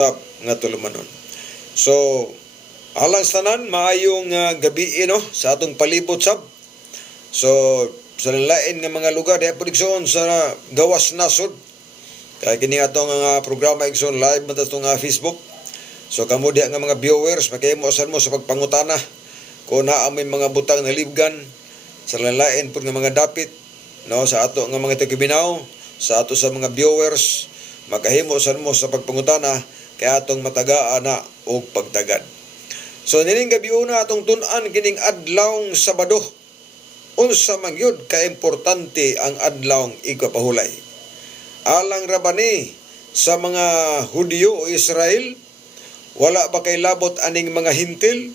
nga tulumanon. So, alang sa tanan, maayong gabi sa atong palibot sab. So, sa lain nga mga lugar, diya po igsoon sa gawas nasod. Kaya kini atong programa igsoon live mo itong Facebook. So, kamo diya nga mga viewers, makahimo mo sa pagpangutana kung naamoy mga butang na libgan sa lain po nga mga dapit sa ato nga mga tagabinaw, sa ato sa mga viewers, makahimo mo sa pagpangutana kaya atong matagaan na og pagtagad. So nining gabi una atong tun-an kining adlawng Sabado. Unsa man gyud ka importante ang adlawng ikapahulay. Alang rabani sa mga Hudyo o Israel, wala ba kay labot aning mga hintil?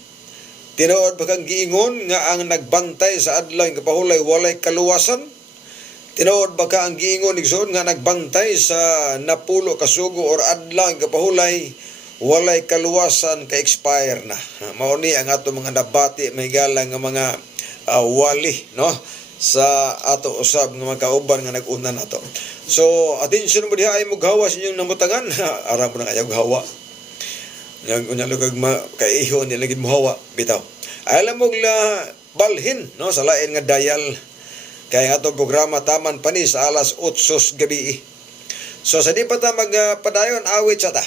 Tinuod ba kang giingon nga ang nagbantay sa adlawng ikapahulay walay kaluwasan? Tinuod ba ka ang giingon igsoon nga nagbantay sa napulo kasugo or adlaw ang kapahulay walay kaluwasan ka-expire na. Mao ni ang ato mga nabati mahigala nga mga wali sa ato usab nga mga kauban nga nag-una nato. So atensyon mo diha ay mughawa sa inyong namutangan. Aram mo na ayaw hawa. Yang unya lugag kaihon nila gid mohawa bitaw. Alam mo la balhin sa lain nga dial. Kaya nga itong programa taman pa ni sa alas 8 gabi. So sa di pa ta magpadayon, awit sa ta.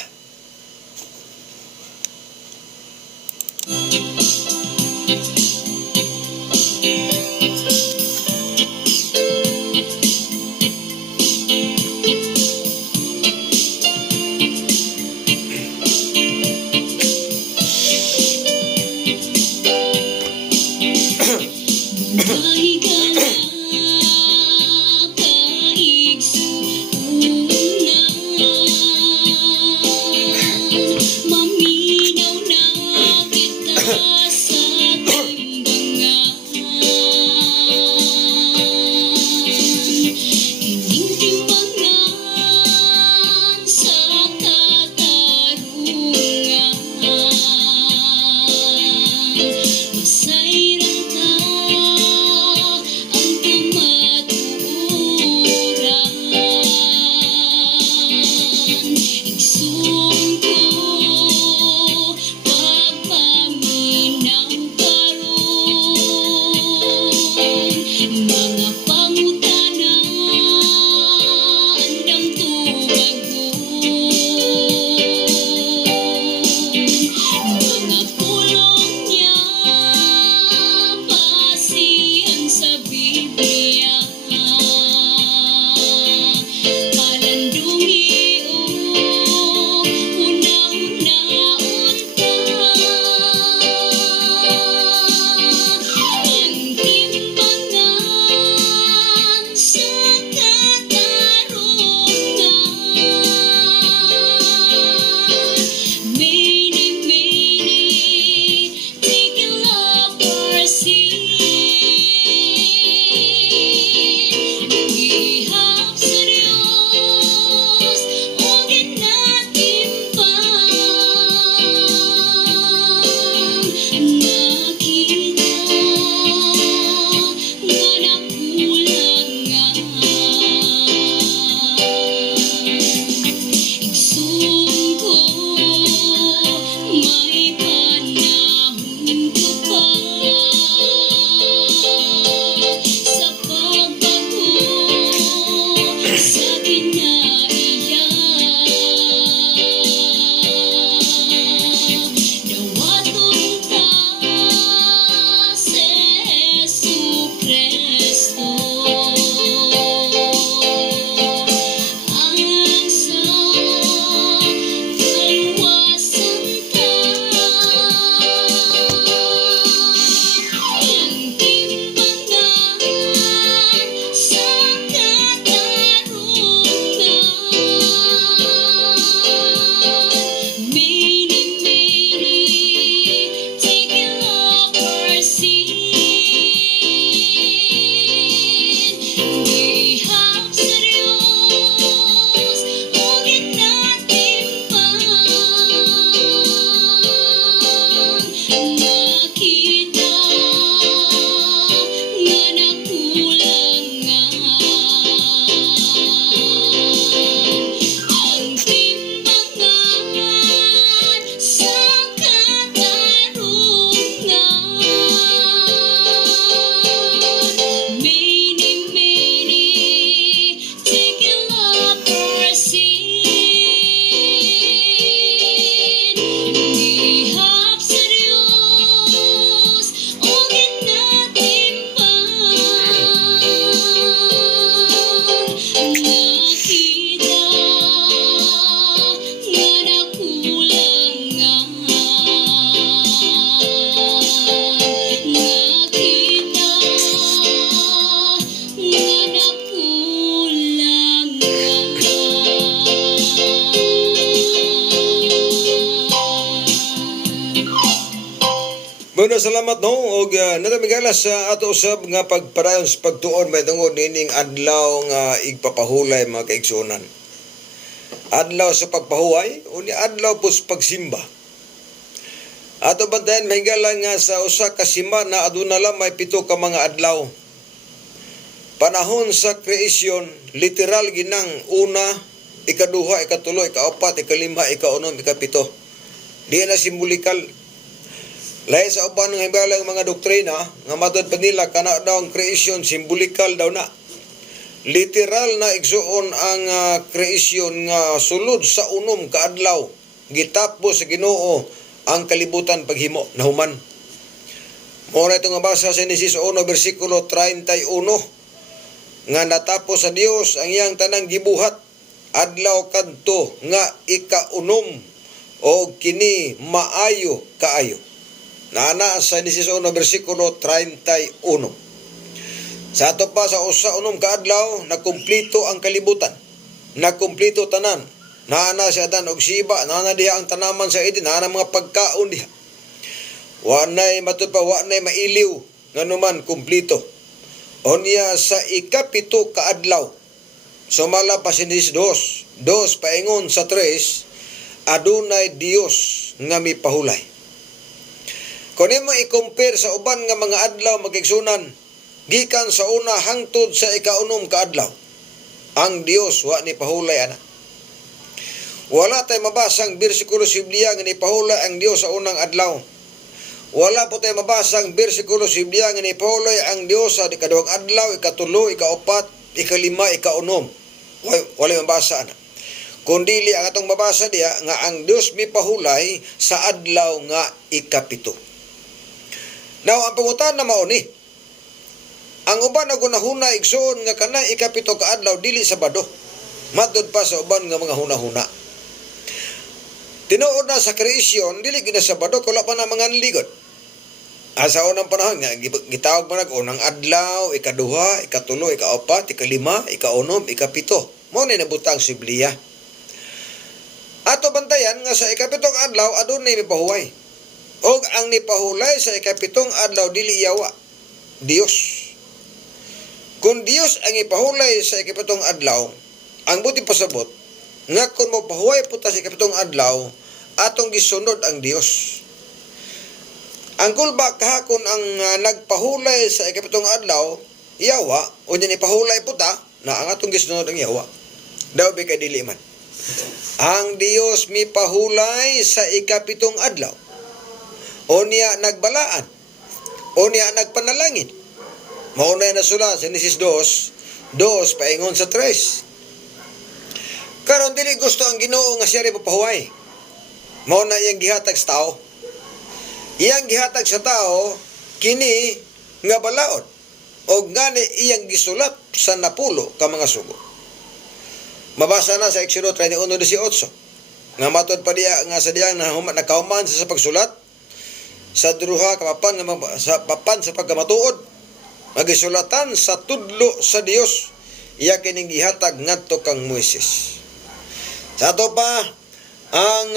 Bueno, salamat no og natamigala sa ato usab nga pagpadayon sa pagtuon may tungod nining adlaw nga igpapahulay mga kaigsunan. Adlaw sa pagpahuway uni adlaw po sa pagsimba. Ato bantayan mahigala nga sa usa ka semana aduna lang may 7 ka mga adlaw. Panahon sa kreasyon, literal ginang una, ikaduha, ikatulo, ikaapat, ikalima, ikaunom, ikapito. Di na simbolikal. Lahi sa uban ng hibalang mga doktrina, nga matod pa nila, kana daw ang kreasyon, simbolikal daw na. Literal na igsuon ang kreasyon nga sulod sa unom kaadlaw. Gitapos sa Ginoo ang kalibutan paghimo, nahuman. Muna ito nga basa sa Genesis 1, versikulo 31, nga natapos sa Dios ang iyang tanang gibuhat adlaw kadto nga ikaunom o kini maayo kaayo. Naana sa Genesis 1 versikulo 31. Sa ato pa sa usa unom ka adlaw nakumplito ang kalibutan. Nakumplito tanan. Naana si Adan og si Eva, naana diha ang tanaman sa Eden, naana mga pagkaon diha. Wa nay matud pa wa nay mailiw nganuman kumplito. Onya sa ikapito kaadlaw, sumala pa si Genesis 2 paingon sa 3, adunay Dios nga mipahulay. Kung mo i-compare sa uban nga mga adlaw magigsunan, gikan sa una hangtod sa ikaunom kaadlaw, ang Dios wa ni pahulay ana. Wala tay mabasang bersikulo sa Biblia nga ni pahulay ang Dios sa unang adlaw. Wala po tayo mabasang bersikulo sa Biblia nga ni pahulay ang Dios sa ikaduhang adlaw, ikatulo, ikaapat, ikalima, ikaunom. Wala mabasa na. Kundili ang atong mabasa diya nga ang Dios mipahulay sa adlaw nga ikapito. Now, ang pangutan na mauni, ang uban na gunahuna igsoon nga kanay ikapito ka adlaw dili Sabado. Matod pa sa uban nga mga huna-huna. Tinuod na sa kreasyon, dili gina Sabado, kula pa na mga ligod. Asa unang panahon nga, gitawag man unang adlaw, ikaduha, ikatulo, ikaapat, ikalima, ikaunom, ikapito. Mo na nabutang sa Biblia. Ato bantayan nga sa ikapitong adlaw, adun na mipahuway. O ang nipahulay sa ikapitong adlaw, dili yawa, Dios. Kung Dios ang ipahulay sa ikapitong adlaw, ang buti pasabot, nga kung mapahuway po ta sa ikapitong adlaw, atong gisunod ang Dios. Ang kulba kahakon ang nagpahulay sa ikapitong adlaw, yawa, o din ipahulay po ta, na ang atong gisunod ang yawa. Daw bi kay dili man. Ang Dios mipahulay sa ikapitong adlaw. O niya nagbalaan. O niya nagpanalangin. Mauna na sula sa Genesis 2 paingon sa 3. Karon dili gusto ang Ginoo nga siya rin mapahuway. Mao na iyang gihatag sa tao. Iyang gihatag sa tao kini nga balaod o ngani iyang gisulat sa napulo ka mga sugo. Mabasa na sa Exodo 31:18. Nga matod pa diya nga sa diyang nakahuman sa pagsulat sa druha kapapan sa papan sa pagkamatuod magisulatan sa tudlo sa Dios iya kining gihatag ngadto kang Moises. Sa ato pa, ang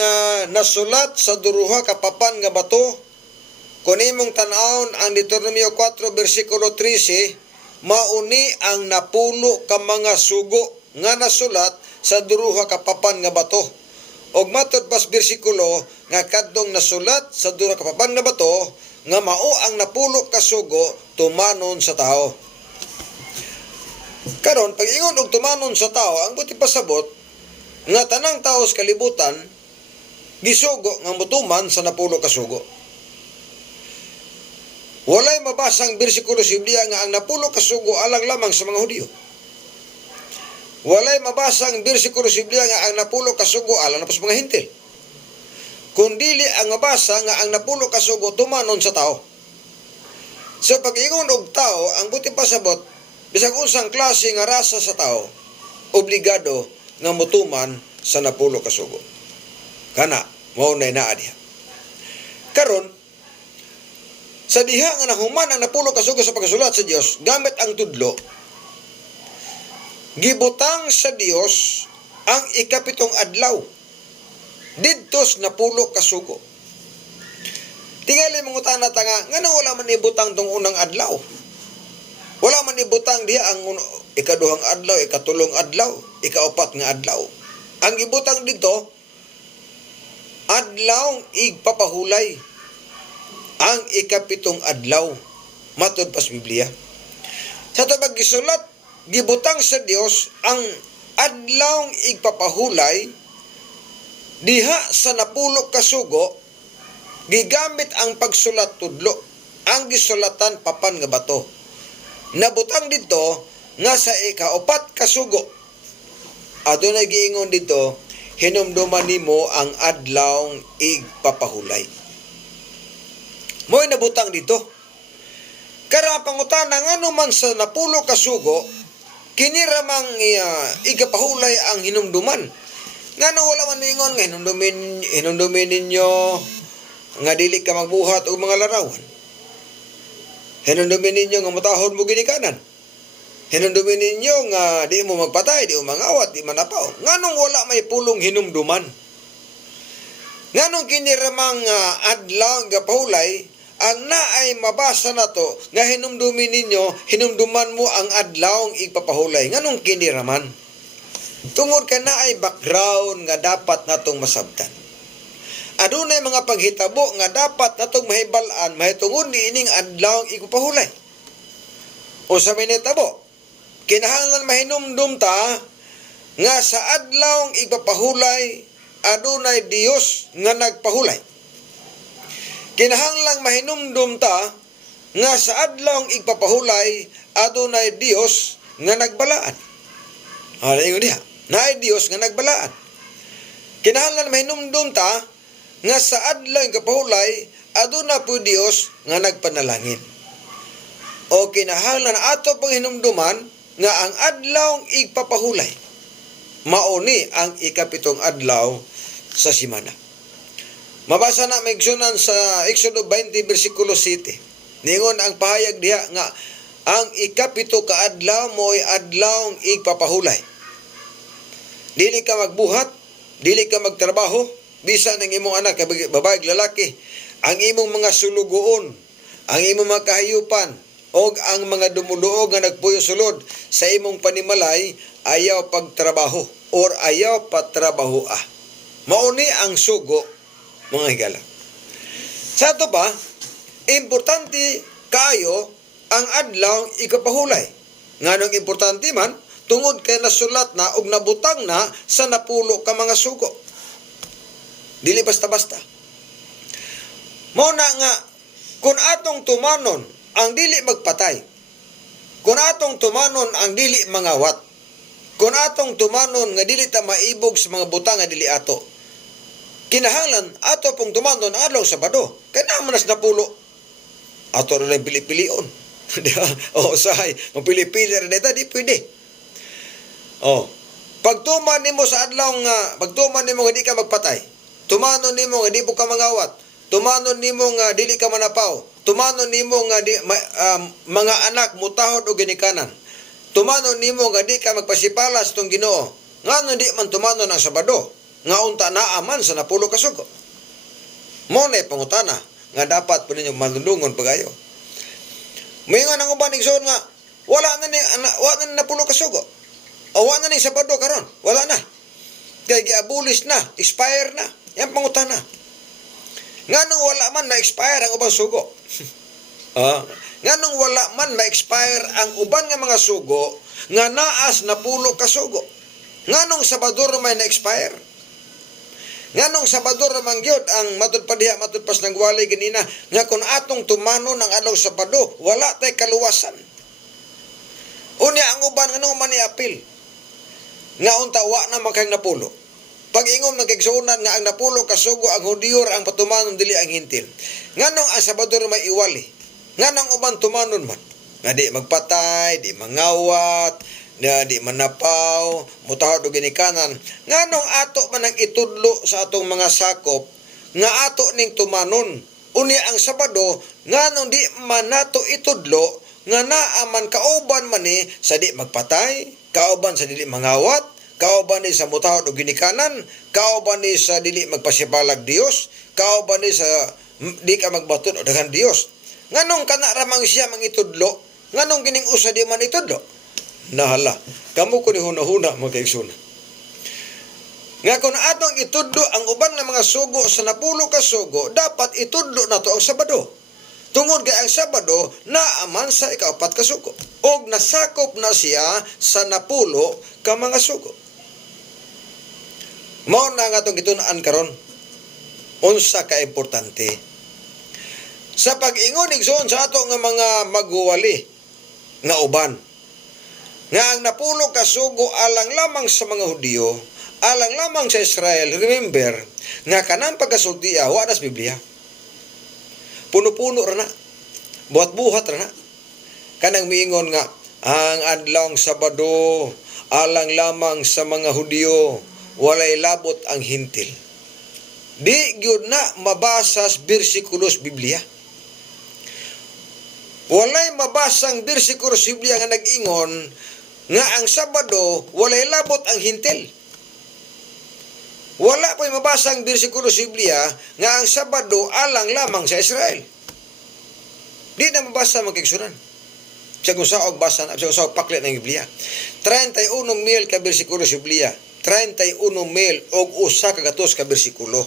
nasulat sa duruha kapapan nga bato, kung imong tanawon ang Deuteronomio 4 versikulo 13, mauni ang napulo ka mga sugo nga nasulat sa duruha kapapan nga bato. Og matod pas bersikulo nga kadtong nasulat sa duruha kapapan nga bato, nga mao ang napulo ka sugo tumanon sa tao. Karon pag ingon og tumanon sa tao, ang buti pasabot nga tanang tao sa kalibutan gisugo nga mutuman sa napulo ka sugo. Walay mabasang bersikulo sa Biblia nga ang napulo ka sugo alang lamang sa mga Hudiyo. Walay mabasang bersikulo sa Biblia nga ang napulo ka sugo alang sa mga Hintil. Kundili ang mabasa nga ang napulo ka sugo tumanon sa tao. So pag ingon og tao, ang buti pasabot bisag unsang klase nga rasa sa tao, obligado nga mutuman sa napulo ka sugo. Kana mao nay naa diha. Karon sa diha nga nahuman ang napulo ka sugo sa pagsulat sa Dios gamit ang tudlo, gibutang sa Dios ang ikapitong adlaw didtos napulo ka sugo. Tingali mangutana ta nga ngano wala man ibutang tong unang adlaw. Wala man ibutang diha ang ikaduhang adlaw, ikatulong adlaw, ikaapat nga adlaw. Ang ibutang dito adlaw igpapahulay. Ang ikapitong adlaw matud pas Biblia. Sa tabag gisulat gibutang sa Dios ang adlaw igpapahulay diha sa napulo ka sugo gigamit ang pagsulat tudlo ang gisulatan papan nga bato. Nabutang dito nga sa ikaapat ka sugo adunay giingon dito hinumduman nimo ang adlaw igpapahulay. Mo'y nabutang dito. Kara pangutana ngano man sa napulo ka sugo kini ramang igapahulay ang hinumduman. Ngano wala man ingon nga hinumdumin ninyo nga dili ka magbuhat og mga larawan. Hinumdumin ninyo nga matahod mo ginikanan. Hinumdumin ninyo nga di mo magpatay, di mo mangawat, di manapaw. Nganong wala may pulong hinumduman? Nganong kini ramang adlaw nga pahulay ang naay mabasa na to nga hinumdumin ninyo, hinumduman mo ang adlaw igpapahulay. Nganong kini raman? Tungod ka na ay background nga dapat natong masabtan. Adunay mga paghitabo nga dapat natong mahibal-an mahitungod niining adlaw igpapahulay. O sa minitabo, kinahanglan mahinumdum ta nga sa adlaw igpapahulay adunay Dios nga nagpahulay. Kinahanglang mahinumdum ta nga sa adlaw igpapahulay adunay Dios nga nagbalaan. Ano ingon diha? Naay Dios nga nagbalaan. Kinahanglan mahinumdum ta nga sa adlaw igpapahulay aduna po Dios nga nagpanalangin. O kinahanglan ato pang hinumduman nga ang adlaw igpapahulay mauni ang ikapitong adlaw sa simana. Mabasa na maigsunan sa Exodo 20 versikulo 7. Ningon ang pahayag diha nga ang ikapito ka adlaw mo'y adlaw igpapahulay. Dili ka magbuhat, dili ka magtrabaho, bisan ang imong anak, babae, lalaki, ang imong mga sulugoon, ang imong mga kahayupan, o ang mga dumuluog nga nagpuyo sulod sa imong panimalay, ayaw pagtrabaho or ayaw patrabaho. Mauni ang sugo, mga higala. Sa ito pa, importante kaayo ang adlaw ikapahulay. Nganong importante man, tungod kay nasulat na og nabutang na sa napulo ka mga sugo. Dili basta-basta. Mao na nga kun atong tumanon ang dili magpatay, kun atong tumanon ang dili mangawat, kun atong tumanon nga dili ta maibog sa mga butang nga dili ato, kinahanglan ato pong tumanon adlaw Sabado. Kaya naman nas napulo. Ato rin ang pili-pilion. O sahay, mapili-pili rin ito, di pwede. O, pagtuman nimo sa adlaw nga, pagtuman nimo nga di ka magpatay, tumanon nimo nga di po ka mangawat, tumanon nimo nga dili ka manapaw, tumanon nimo nga di, mga anak mutahod o ginikanan, tumanon nimo nga di ka magpasipalas tong Ginoo, ngano di man tumanon ang Sabado, nga unta na aman sa napulo ka sugo. Mo na pangutana nga dapat po ninyo manulungon pagayo. Mayingon ang uban igsoon nga wala na napulo ka sugo. O wala na ni Sabado karon, wala na. Kay giabulis na, expire na. Yan pangutana. Nganong wala man na-expire ang ubang sugo? Nganong wala man ma-expire ang uban nga mga sugo nga naas napulo ka sugo? Nganong Sabado may na-expire? Nganong Sabado ramang gyud ang matud pa diha matud pas nang walay ganina nga kun atong tumano ng adlaw Sabado wala tay kaluwasan. Unya ang uban nganong man apil nga unta wa na makang napulo. Pag ingom nagigsunan nga ang napulo ka sugo ang Hudiyor ang patumanon dili ang Hintil. Nganong ang Sabado may iwali? Nganong uban tumanon man nga di magpatay, di mangawat, na di manapaw, mutahod og ginikanan. Nganong ato man ang itudlo sa atong mga sakop nga ato ning tumanon. Uni ang Sabado nganong di man nato itudlo nga naaman kauban man ni sa di magpatay, kauban sa dili mangawat, kauban ni sa mutahod og ginikanan, kauban ni sa dili magpasibalag Dios, kauban ni sa di ka magbaton o daghan Dios. Nganong kana ramang siya mangitudlo? Nganong kining usa di man itudlo? Nahala, kamo ko ni hunahuna mga kaigsoon. Nga kung atong itudlo ang uban ng mga sugo sa napulo ka sugo, dapat itudlo na to ang Sabado. Tungod kay ang Sabado naaman sa ikaapat ka sugo. Og nasakop na siya sa napulo ka mga sugo. Mao na nga itong gitun-an karon. Unsa ka importante. Sa pag-ingon igsoon sa ato nga mga magwali nga uban. Nga ang napulo ka sugo alang lamang sa mga Hudiyo, alang lamang sa Israel. Remember, nga kanang pagkasultiya, wa na sa Biblia. Puno-puno ra na. Buhat-buhat ra na. Kanang miingon nga, ang adlawng Sabado, alang lamang sa mga Hudiyo, walay labot ang hintil. Di gyud na mabasa sa bersikulos Biblia. Walay mabasang bersikulo sa Biblia nga nag-ingon nga ang Sabado, walay labot ang hintil. Wala po'y mabasang bersikulo sa Biblia nga ang Sabado alang lamang sa Israel. Di na mabasa magkigsunan. Sa kung saog basa na, sa kung saog paklit ng Biblia. 31,000 ka bersikulo sa Biblia. 31,000 og usa ka gatos ka bersikulo.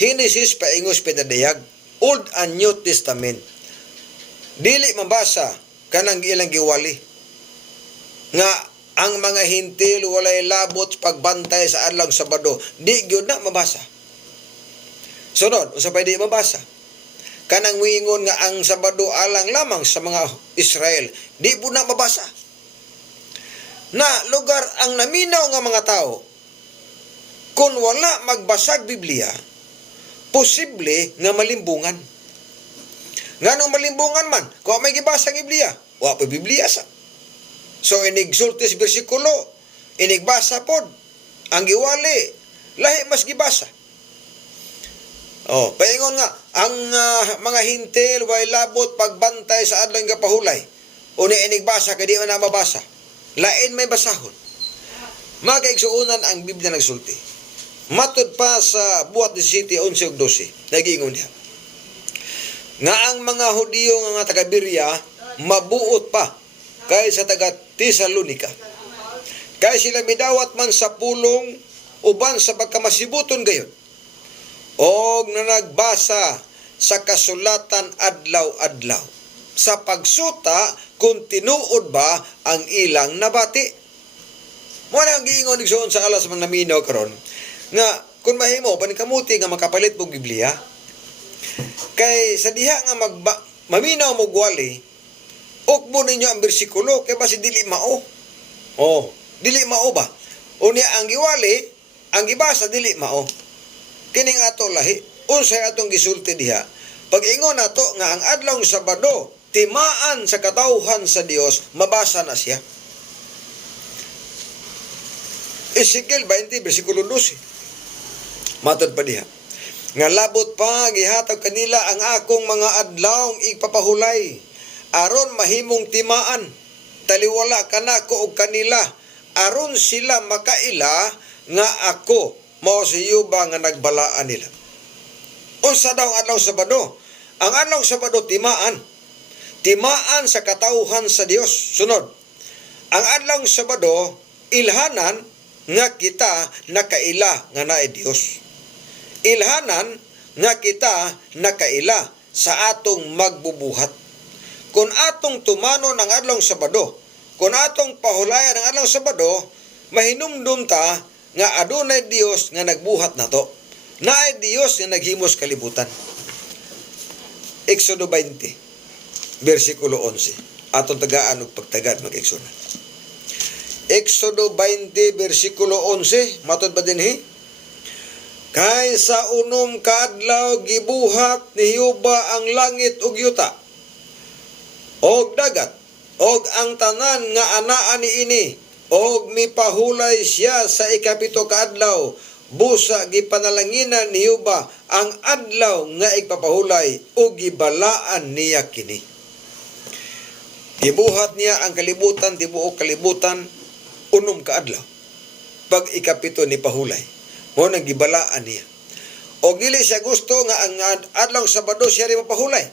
Hinesis paingos pinadayag. Old and New Testament. Dili mabasa kanang ilang giwali. Nga ang mga hintil walay labot pagbantay sa adlawng Sabado. Di gyud na mabasa. Sunod, usa pa di mabasa. Kanang wingon nga ang Sabado alang lamang sa mga Israel. Di po na mabasa. Na lugar ang naminaw nga mga tao, kung wala magbasag Biblia, posible nga malimbungan. Nganong malimbungan man? Kung may gibasa ang Biblia, wa pa Biblia sa. So, inigsultis bersikulo, inigbasa pod, ang giwali, lahi mas gibasa. Oh, paingon nga, ang mga hintil, way labot, pagbantay sa adlang kapahulay, uni inigbasa, kadi man na mabasa. Lain may basahon. Magkaigsuunan ang Biblia nagsulti. Matod pa sa buhat 17, 11 ug 12, nag-ingon niya. Nga ang mga Hudiyo nga taga-Berea, mabuot pa kaysa taga Tesalonica. Kaya sila midawat man sa pulong uban sa pagkamasibuton gayon. Og na nagbasa sa kasulatan adlaw-adlaw. Sa pagsuta kung tinuod ba ang ilang nabati. Muna ang giingon igsoon sa alas mga naminaw karon nga kung mahimo panikamuti nga makapalit og Biblia kay sa diha nga maminaw mo gwali ukbo ninyo ang bersikulo kay basi dili mao. Oh, dili mao ba? Unya ang giwali, ang gibasa dili mao. Kining ato lahi, unsay atong gisulti diha. Pag-ingon nato nga ang adlawng Sabado, timaan sa katawhan sa Dios, mabasa na siya. Ezekiel 20 bersikulo 12. Matod pa diha. Nga labot pa gihatag kanila ang akong mga adlawng igpapahulay aron mahimong timaan, taliwala kanako og kanila, aron sila makaila nga ako mao si Yuba nga nagbalaan nila. Unsa daw ang adlawng Sabado? Ang adlawng Sabado timaan. Timaan sa katawhan sa Dios. Sunod. Ang adlawng Sabado ilhanan nga kita nakaila nga naay Dios. Ilhanan nga kita nakaila sa atong magbubuhat. Kung atong tumano ng adlawng Sabado, kung atong pahulayan ng adlawng Sabado, mahinumdum ta nga adunay Dios nga nagbuhat nato. Naay Dios nga naghimos kalibutan. Exodo 20, versikulo 11. Atong tagaan og pagtagad mag-Exodo. Exodo 20, versikulo 11, matod ba dinhi? Kay sa unom kaadlaw gibuhat ni Yuba ang langit ug yuta, og dagat, og ang tanan nga anaa niini, og mipahulay siya sa ikapito kaadlaw, busa gipanalanginan ni Yuba ang adlaw nga igpapahulay, ug gibalaan niya kini. Gibuhat niya ang kalibutan, tibuok kalibutan, unom kaadlaw. Pag ikapito ni pahulay, mo nang gibalaan niya. O dili siya gusto nga ang adlaw Sabado siya rin mapahulay.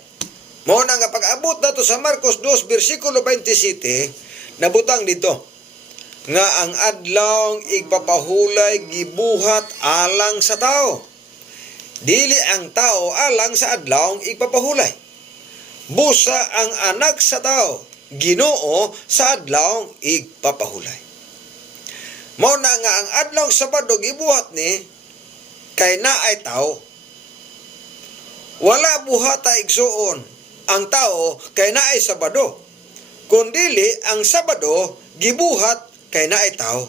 Mao na nga pag-abot nato sa Marcos 2 bersikulo 27 nabutang dito nga ang adlaw igpapahulay gibuhat alang sa tao. Dili ang tao alang sa adlaw igpapahulay. Busa ang anak sa tao Ginoo sa adlaw igpapahulay. Mao na nga ang adlaw Sabado gibuhat ni kay naay tao. Wala buhata igsuon ang tao kay naay Sabado. Kundili ang Sabado gibuhat kay naay tao.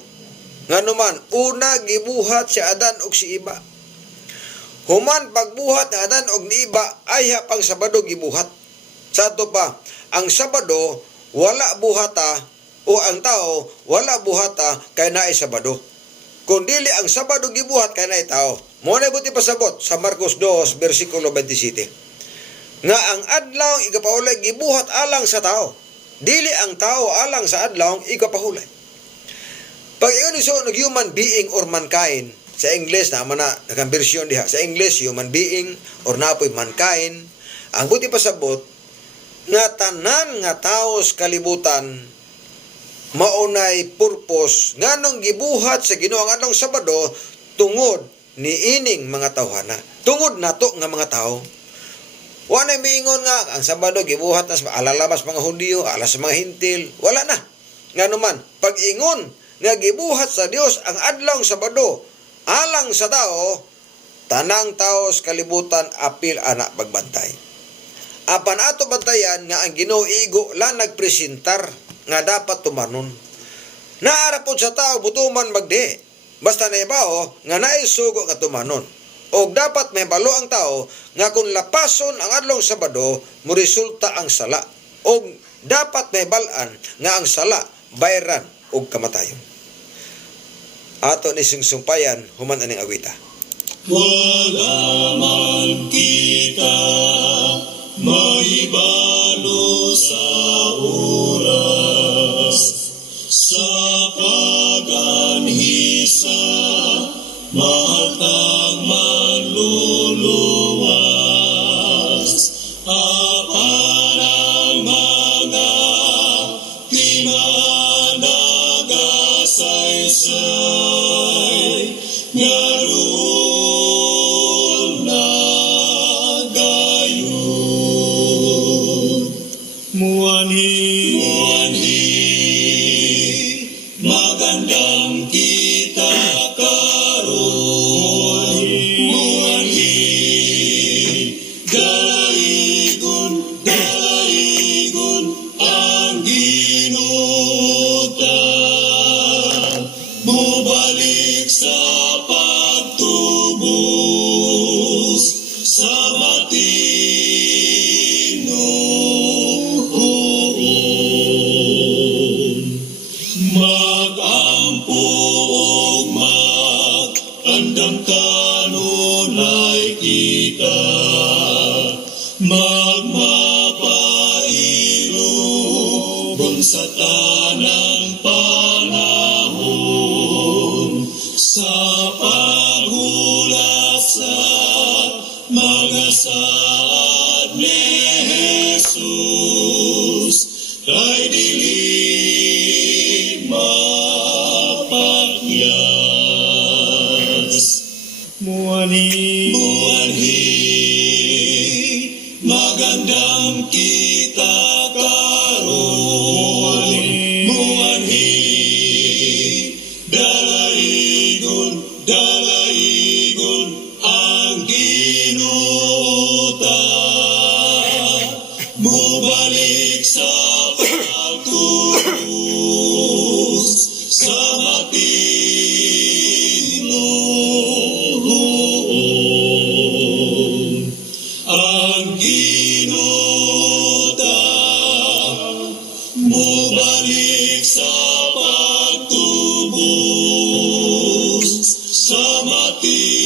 Nganuman una gibuhat si Adan ug si Iba. Human pagbuhat ni Adan ug ni Iba ay pang Sabado gibuhat. Sa ato pa, ang Sabado wala buhata o ang tao wala buhata kay naay Sabado. Kundili ang Sabado gibuhat kay naay tao. Mo na buti pasabot sa Marcos 2 bersikulo 27. Nga ang adlaw igapahulay gibuhat alang sa tao. Dili ang tao alang sa adlaw igapahulay. Pag iyon iso ng human being or mankind, sa English na man na nagambirasyon diha. Sa English, human being or napoy mankind. Ang buti pasabot, nga tanan nga taos kalibutan, maunay purpose, nga nung gibuhat sa Ginoo ang adlaw Sabado, tungod ni ining mga tawhana. Tungod nato nga mga tao. Wala miingon nga, ang Sabado gibuhat na sa alalamas mga Hudiyo, alas sa mga Hintil, wala na. Nga naman, pag ingon, nga gibuhat sa Dios ang adlaw Sabado alang sa tao, tanang taos kalibutan apil anak pagbantay. Apan ato bantayan nga ang Ginoo igo lang nagpresentar nga dapat tumanon. Naara pod sa tao butuman magdi. Basta naibao nga naisugo nga tumanon. O dapat may balo ang tao nga kung lapason ang adlaw Sabado mo resulta ang sala. O dapat may balaan nga ang sala bayran og kamatayon. Ato ni sungsumpayan human aning awita. Wala man kita mahibalo sa oras, sa paganhisa mahatag manluluwas. Apan ang mga pinanagasaysay nga roon na gayon. Muanhi, magandang kita karon. Muanhi, dalaigon ang ginuta. Bubalik sa pagtubos sa matinoon. Magampo o magandang kanunay kita, magmapailubong sa tanang panahon, sa paghulat sa mga saad ni Jesus, kay dili mapakyas. Muanhi, magandang kita karon. Muanhi, dalaigon ang ginuta. Mubalik sa pagtubos sa matinoon. Ang ginuta, mubalik sa pagtubos sa matinoon.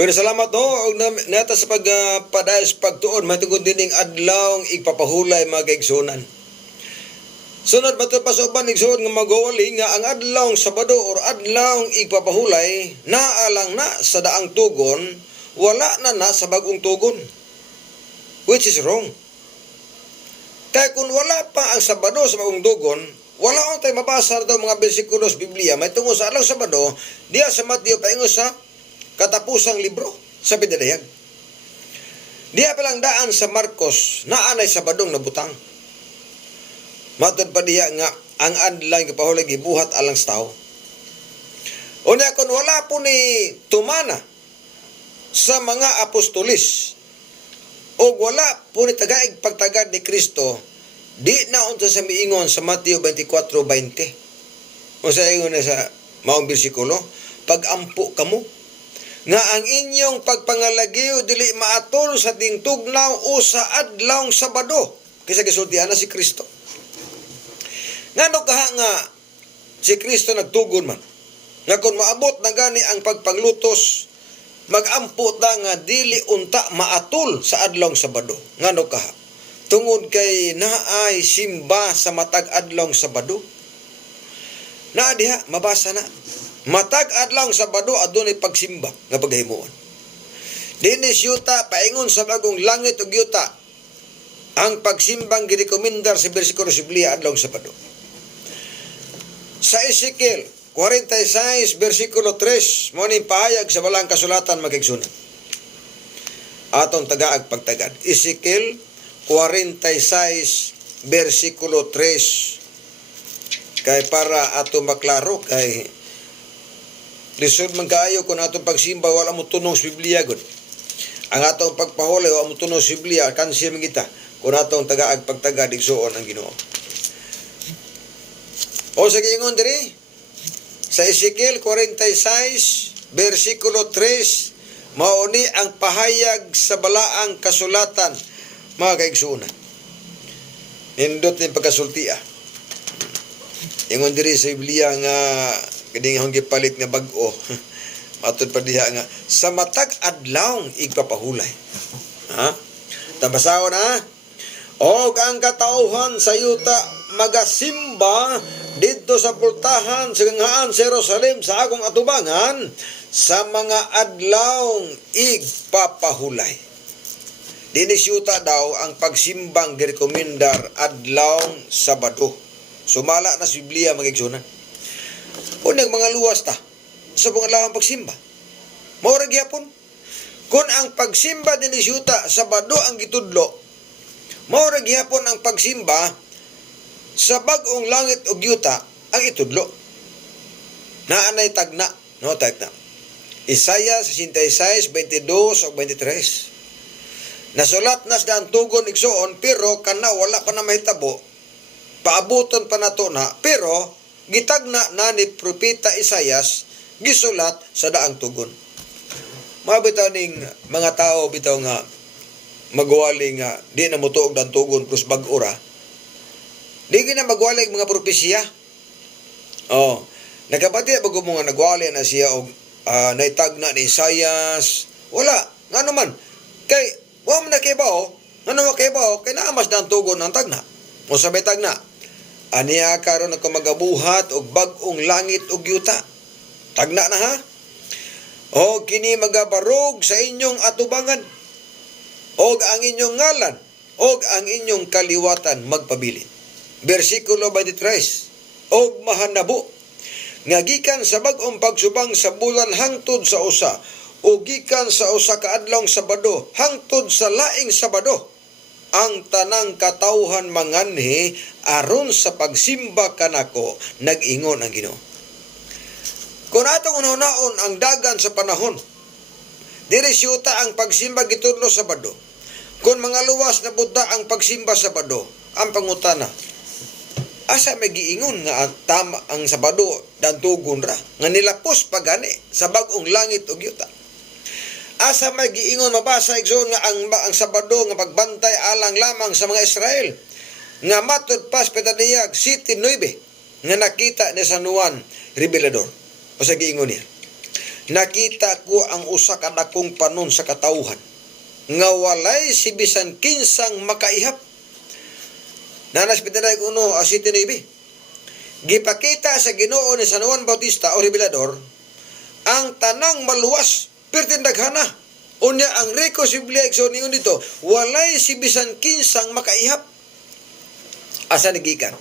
Pero salamat no og nata sa pagpadayos pagtuon matugod dining adlaw igpapahulay mga kaigsunan. Sunod bato pa sa uban igsuon nga magawali nga ang adlawng Sabado or adlawng igpapahulay naalang na sa daang tugon, wala na sa bagong tugon. Which is wrong. Kaya kung wala pa ang Sabado sa bagong tugon, wala on tayo mabasa daw mga bersikulos Biblia may tungo sa adlawng Sabado diya sa Mateo paingo sa katapusang libro sa pidadayag. Diya pa lang daan sa Marcos naanay Sabadong nabutang. Matod pa diya nga ang adlaw nga pahulay gibuhat alang sa tao. Unya kun wala po ni tumana sa mga apostolis o wala po ni tagaig pagtagad ni Kristo, di na unta sa miingon sa Mateo 24:20. O sa ingon na sa maong bersikulo, pagampo kamo nga ang inyong pagpangalagyo dili maatol sa tingtugnaw o sa adlawng Sabado. Kaysa gisultihan na si Kristo. Ngano kaha nga si Kristo nagtugon man nga kung maabot na gani ang pagpanglutos magampo ta nga dili unta maatol sa adlawng Sabado. Ngano kaha tungod kay naay simba sa matag adlawng Sabado. Na diha mabasa na matag adlawng Sabado adunay pagsimba nga paghimuon. Dinis yuta paingon sa bagong langit ug yuta ang pagsimbang girekomendar sa bersikulo sa Biblia adlawng Sabado. Sa Ezekiel 46 bersikulo 3 mo ni pahayag sa balang kasulatan magigsunan. Atong tagaag pagtagad. Ezekiel 46 bersikulo 3 kay para ato maklaro kay lisod man kaayo kung atong pagsimba wala mo tunong sa Biblia gud. Ang atong pagpahulay wala mo tunong sa Biblia kansi man kita kung atong tagaag pagtagad igsuon ang Ginoo. O sa giingon diri sa Ezekiel 46 bersikulo 3 mauni ang pahayag sa balaang kasulatan mga kaigsuonan. Nindot ni pagkasultiya. Ingon diri sa Biblia nga kining hong gipalit nga bag-o. Matud pa diha nga sa matag adlawng igpapahulay. Ha? Tabasahon ha? O ang katauhan sa yuta magasimba dito sa pultahan sa gangaan sa Jerusalem sa akong atubangan sa mga adlawng igpapahulay. Dinis yuta daw ang pagsimbang girekomendar adlawng Sabado. Sumala na sa Biblia magigsunan. Unang mga luwas ta sa pangalawang pagsimba. Maura gyapon. Kung ang pagsimba dinis yuta Sabado ang gitudlo, maura gyapon ang pagsimba sa bagong langit ug yuta ang itudlo. Naanay tagna, no tagna. Isaiah 66:22 ug 23. Nasulat na sa tugon igsuon pero kana wala pa na mahitabo. Paabuton pa nato na pero gitagna na ni propeta Isaias gisulat sa daang tugon. Mabitaw ning mga tao bitaw nga magwali nga di na motuog dan tugon plus bag-ora. Di gina magwali mga propesya. Oh, nagabati ba mo nga nagwali na siya og naitagna ni Isaias? Wala, ngano man. Kay wa man nakibaw, ngano makibaw kay naamas dan tugon ang tagna. O sabay tagna. Aniya karon ako magabuhat og bag-ong langit ug yuta. Tagna na ha. O kini magabarog sa inyong atubangan. Og ang inyong ngalan, og ang inyong kaliwatan magpabilin. Bersikulo 23. Og mahanabo nga gikan sa bag-ong pagsubang sa bulan hangtod sa usa, o gikan sa usa ka adlawng Sabado hangtod sa laing Sabado, ang tanang katawhan manganhi aron sa pagsimba kanako, nag-ingon ang Ginoo. Kung atong unaon ang dagan sa panahon, diri siyuta ang pagsimba gitudlo Sabado. Kung mga luwas na buta ang pagsimba Sabado, ang pangutana, asa may giingon nga tama ang Sabado dan tugon ra nga nilapos pagani sa bag-ong langit ug yuta. Asa may giingon mabasa igsoon nga ang Sabado nga pagbantay alang lamang sa mga Israel nga matud pas petadiyag 7:9 nga nakita ni San Juan Revelador. O sa giingon niya, nakita ko ang usa ka dakong panon sa katawhan nga walay si bisan kinsang makaihap. Nanas Pitaday 1:7. Gipakita sa Ginoo ni San Juan Bautista o Revelador ang tanang maluwas pertindaghana. Unya ang reko si Biblia igsoon ningon dito, walay si bisan kinsang makaihap. Asa gikan?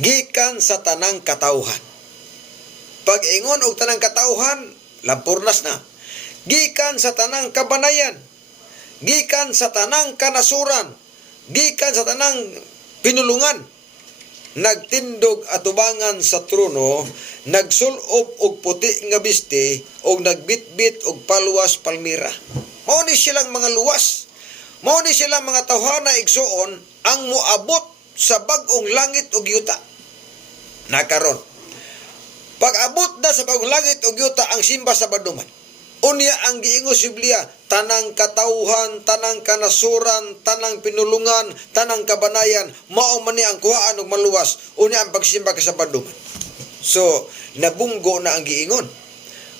Gikan sa tanang katawhan. Pag ingon og tanang katawhan, lampurnas na. Gikan sa tanang kabanayan. Gikan sa tanang kanasuran. Gikan sa tanang pinulungan. Nagtindog atubangan sa trono, nagsulob og puti nga biste, og nagbitbit og paluwas palmira. Mao ni silang mga luwas. Mao ni silang mga tawhana igsoon ang moabot sa bag-ong langit ug yuta. Nakaron. Pag-abot na sa bag-ong langit ug yuta ang simba sa baduman. Unya ang giingos sa Biblia, tanang katawhan, tanang kanasuran, tanang pinulungan, tanang kabanayan, mao man ni ang kuhaan og maluwas. Unya ang pagsimba ka sa baduman. So, nabunggo na ang giingon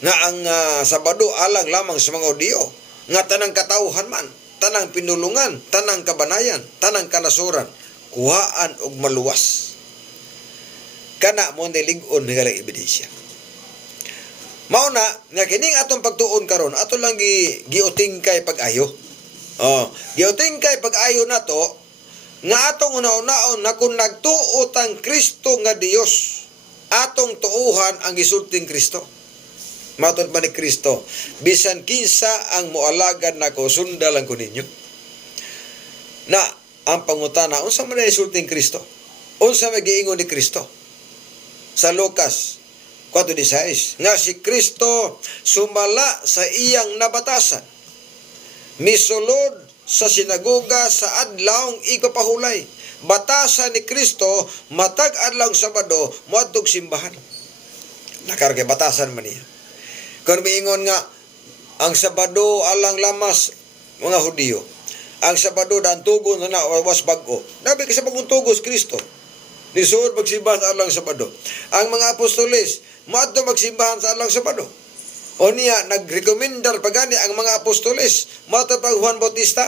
nga ang Sabado alang lamang sa mga Hudiyo, nga tanang katawhan man, tanang pinulungan, tanang kabanayan, tanang kanasuran, kuhaan og maluwas. Kana mo nilig-on nga ebidensya. Mao na nga kining atong pagtuon karon ato lang giutingkay pag-ayo. Giutingkay pag-ayo nato nga atong una-unaon na kung nagtuo tang Kristo nga Dios, atong tuuhan ang gisulting Kristo. Matod man ni Kristo, bisan kinsa ang moalagad nako sunda lang ko ninyo. Na ang pangutana unsa man ay sulting Kristo? Unsa may giingon ni Kristo? Sa Lucas 4:16, nga si Kristo sumala sa iyang nabatasan, misulod sa sinagoga sa adlawng ikapahulay. Batasan ni Kristo matag adlawng Sabado moadtog simbahan. Nakarga batasan man niya. Kung miingon nga ang Sabado alang lamas mga Hudiyo, ang Sabado daan tugon na was bag-o. Nabi kasi pagong tugos Kristo. Nisuod magsimbahan sa adlawng Sabado. Ang mga apostoles maadto magsimbahan sa adlawng Sabado. O niya nagrekomendar pagani ang mga apostoles maadto pag Juan Bautista,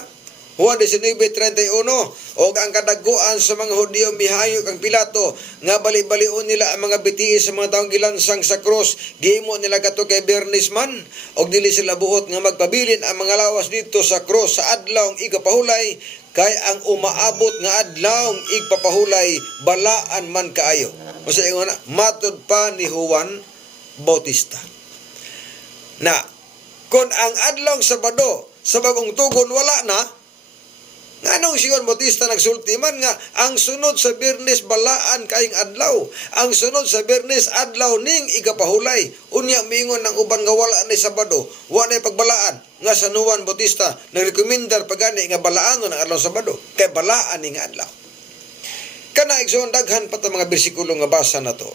Juan 19:31, og ang kadagkuan sa mga Hudiyo mihayo kang Pilato nga bali-balion nila ang mga bitiis sa mga taong gilansang sa krus, gihimo nila kato kay Bernis man, og dili sila buot nga magpabilin ang mga lawas dito sa krus sa adlawng igapahulay, kay ang umaabot nga adlawng igpapahulay balaan man kaayo. Usa ingon na matud pa ni Juan Bautista. Na kun ang adlawng Sabado sa bagong tugon wala na, nganong si Juan Bautista nagsulti man nga ang sunod sa Biyernes balaan kaayong adlaw, ang sunod sa Biyernes adlaw ning igapahulay. Unya miingon ng uban nga wala ni Sabado, wala na pagbalaan nga sa Juan Bautista nagrekomendar pagani nga balaanon ang adlaw Sabado kay balaan ning adlaw. Kana igsoon daghan pa ta mga bersikulo nga basa nato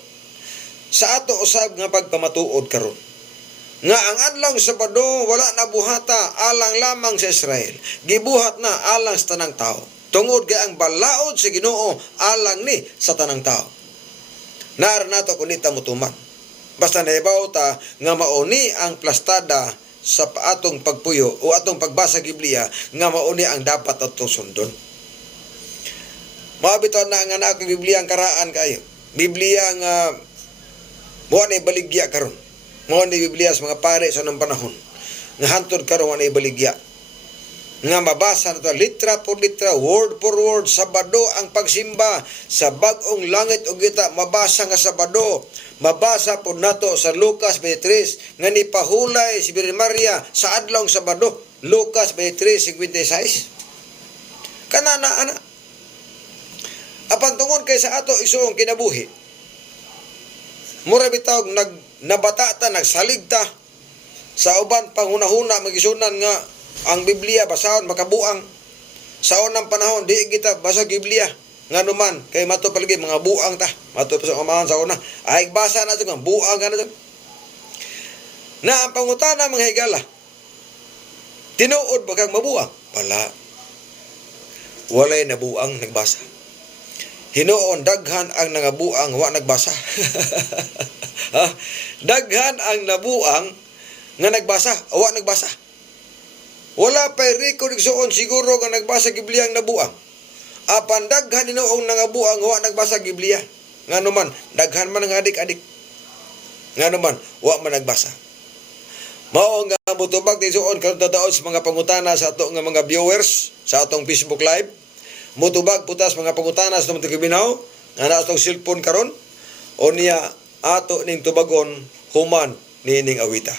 sa ato usab nga pagpamatuod karon nga ang adlawng Sabado wala na buhata alang lamang sa Israel, gibuhat na alang sa tanang tao, tungod kay ang balaod sa Ginoo alang ni sa tanang tao. Naar nato kunita mutuman, basta nahibaw ta nga mauni ang plastada sa atong pagpuyo o atong pagbasa Biblia nga mauni ang dapat atong sundon. Mabitaw na nga na Biblia ang karaan kayo, Biblia nga mo na ibaligya karon. Mo ni Biblia sa mga pare sa nang panahon nga hantod karon na ibaligya nga mabasa nato litra por litra, word for word. Sabado ang pagsimba sa bag-ong langit ug yuta, mabasa nga Sabado. Mabasa po nato sa Lucas 23 nga nipahulay si Birhen Maria sa adlawng Sabado, Lucas 23:56. Kanana ana apan tungod kay sa ato isuong kinabuhi, mura bitaw nabata ta, nagsalig ta sa uban panghunahuna magisunan nga ang Biblia basahon makabuang. Sa unang panahon di kita basa Biblia nganuman kay mato palagi mga buang ta, mato pa sa umahan sa una ay basa na ito nga buang ka na ito na ang pangutana mga higala, tinuod ba kang mabuang? Walay na buang nagbasa. Hinoon daghan ang nangabuang wa nagbasa. Daghan ang nabuang nga nagbasa, wa nagbasa. Wala pa'y record igsoon siguro nga nagbasa Biblia ang nabuang. Apan daghan inoong nangabuang wa nagbasa Biblia. Ngano man daghan man nga adik-adik. Ngano man wa man nagbasa. Mao nga mutubag tisoon karon tadaon sa mga pangutana sa ato nga mga viewers sa atong Facebook Live. Mutubag putas mga pangutana sa atong tigibinaw nga naa atong cellphone karon o niya ato ning tubagon human nining awita.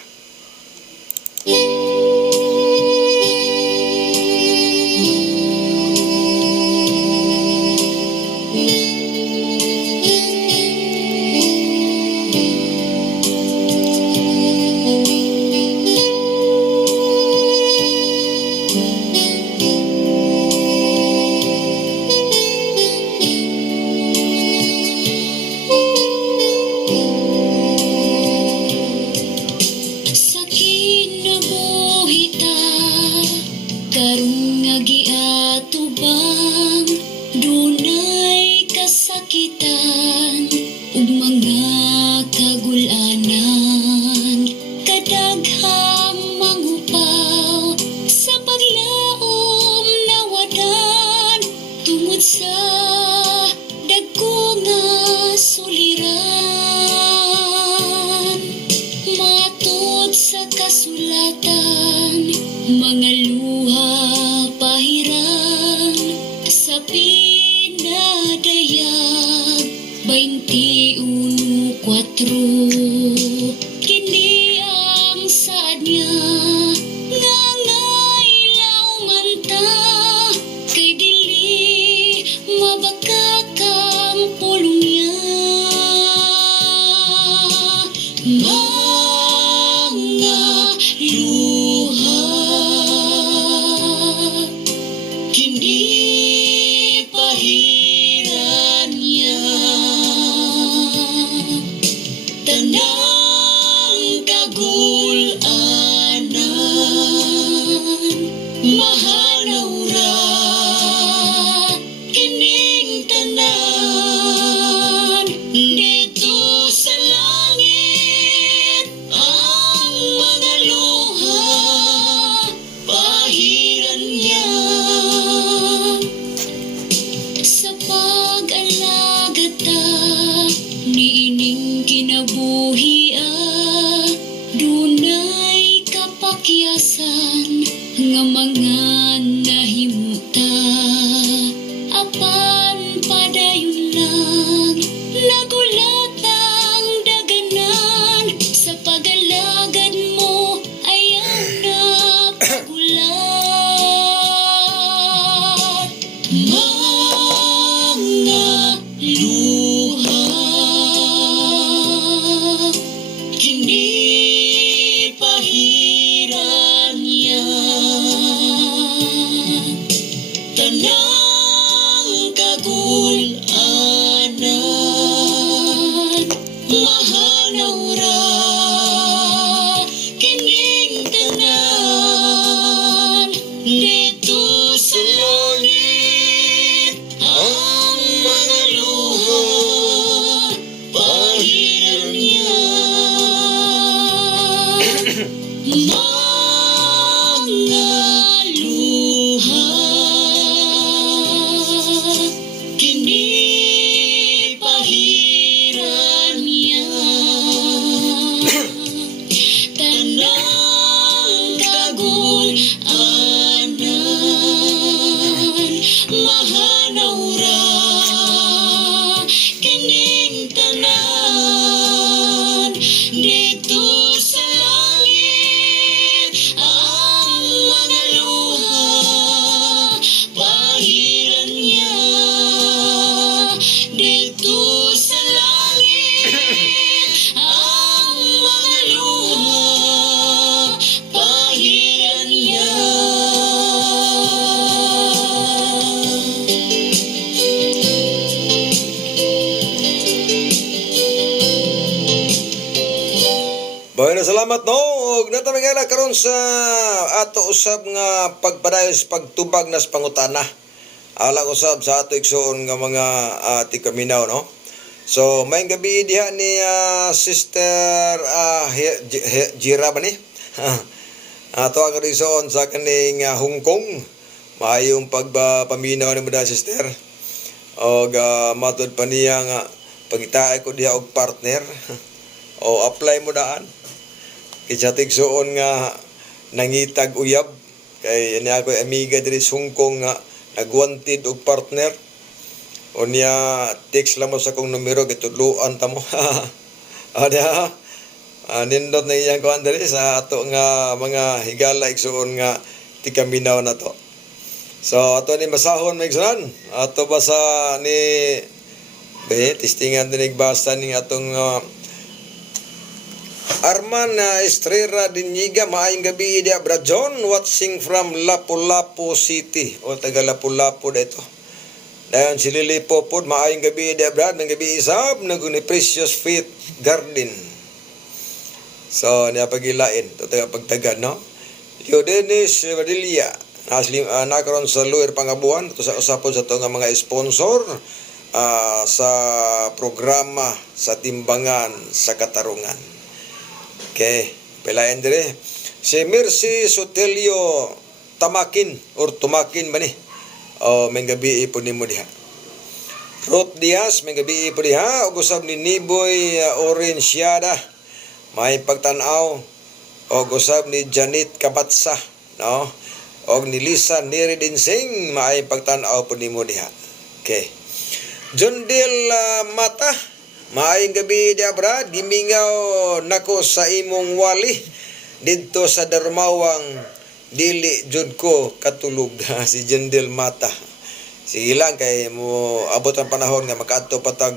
Sa kinabuhita karong nga giatubang dunay kasakitan ug mga kagulanan kadaghang mangupaw sa paglaom nawadan tungod sa dagko nga suliran. Matod sa kasulatan, mga luha pahiran sa pinadayag 21:4. Kini ang saad niya nga ngailaw man ta kay dili mabakakang pulong niya. Mga luha kini pahiran niya. Tanang kagulanan mahanaw ra kining tanan dito sa langit. Ang mga luha pahiran niya. Sa pag-alagad ta niining kinabuhia dunay kapakyasan nga mga nahimuta. Apan padayon lang nagulat ang daganan sa pag-alagad mo ayaw na pagulat. Mga luha kini pahiran niya. Tanang kagulanan mahanaw ra kining tanan dito sa langit. Ang mga luha pahiran niya. Mga luha kini pahiran niya. Tanang kagulanan mahanaw ra kining tanan dito sa langit. Ang mga luha pahiran niya. Dito sa langit. Ang mga luha pahiran niya. Bahay na salamat no. Ug natamigala karon sa ato usab nga pagpadayon sa pagtubag nas pangutana. Alang usab sa ato igsoon nga mga tigkaminaw no. So may gabi diha ni Sister Jira ba ni? Ato ang igsoon sa kaning Hong Kong. maayong pagpaminaw ni mo da sister. O matod pa niya nga pagitaay ko diha og partner o apply mo daan. Kitsa tigsuon nga nangitag uyab kay ni ako amiga diri sa Hong Kong nga nagwanted og partner. O niya text lang mo sa kong numero gitudluan ta mo. Ada nindot na iyang kuan diri sa ato nga mga higala igsuon nga tikaminaw na to. So ato ni masahon maigsunan ato basa ni testingan din nagbasa ning atong Arman Estrella Diniga, maayong gabi dia Brad John, watching from Lapu-Lapu City o taga Lapu-Lapu dito. Dayon si Lily Popod, maayong gabi dia Brad, ng gabi isab naguni Precious Faith Garden. So niya pagilain to taga pagtagad no. Yo Dennis Vadilla nakaroon sa Luir Pangabuan to sa usapon sa to nga mga sponsor sa programa sa timbangan sa katarungan. Okay, pelayan dire si Mercy Sotelio Tamakin or Tumakin ba ni? O may gabi po ni mo diha. Ruth Diaz may gabi po diha ug usab ni Niboy Orenciada may pagtan-aw ug usab ni Janet Kabatsa no? Og ni Lisa Neri Dinsing maay pagtan-aw po nimo diha. Okay. John Del Mata, maayong gabi diha Brad, gimingaw nako sa imong wali didto sa Darmawang dili jud ko katulog. Si John Del Mata. Sige lang kay mo abot ang panahon nga makaadto patag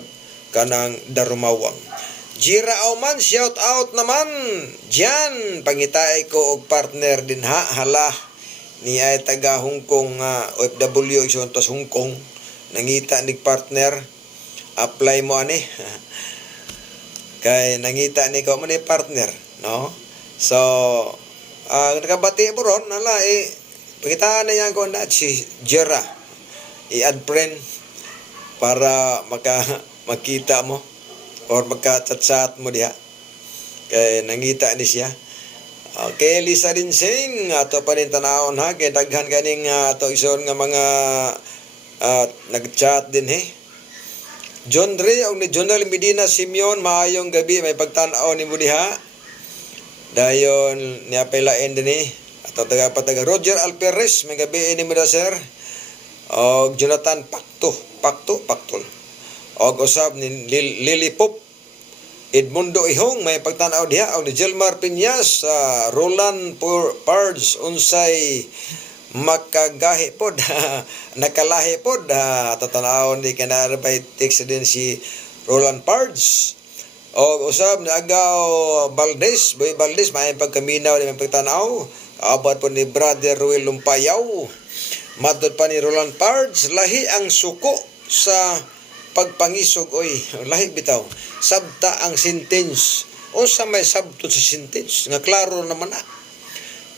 kanang Darmawang. Jira Auman, shout out naman. Diyan pangitaay ko og partner din hala ni ay taga Hong Kong OFW igsoon tos Hong Kong nangita nig partner apply mo ani kay nangita ni ko man ni partner no so nakabati mo ron hala pakitaan na yan ko na si Jera i-add friend para makita mo or magka-chat mo diha kay nangita ni siya. Okay, Lisa Dinsing, ato pa rin tanawon ha, kay daghan kaning ato ison nga mga nag-chat din he. John Ray, o ni Jonel Medina Simeon, maayong gabi, may pagtanaw ni mo diha. Dayon, niya pailain din he. Ato taga Roger Alperes, may gabi ni mo da sir. O Jonathan Paktol. O usab ni Lily Pop. Edmundo Ihong may pagtanaw diha og ni Jelmar Piñas Roland Pards unsay makagahi pod nakalahi pod tatanawon di kana by text din si Roland Pards og usab ni Agaw Valdez Boy Valdez may pagkaminaw di may pagtanaw abot po ni Brother Ruel Lumpayaw madod pa ni Roland Pards lahi ang suko sa pagpangisog oy lahi bitaw sabta ang sentence unsa may sabto sa sentence nga klaro naman na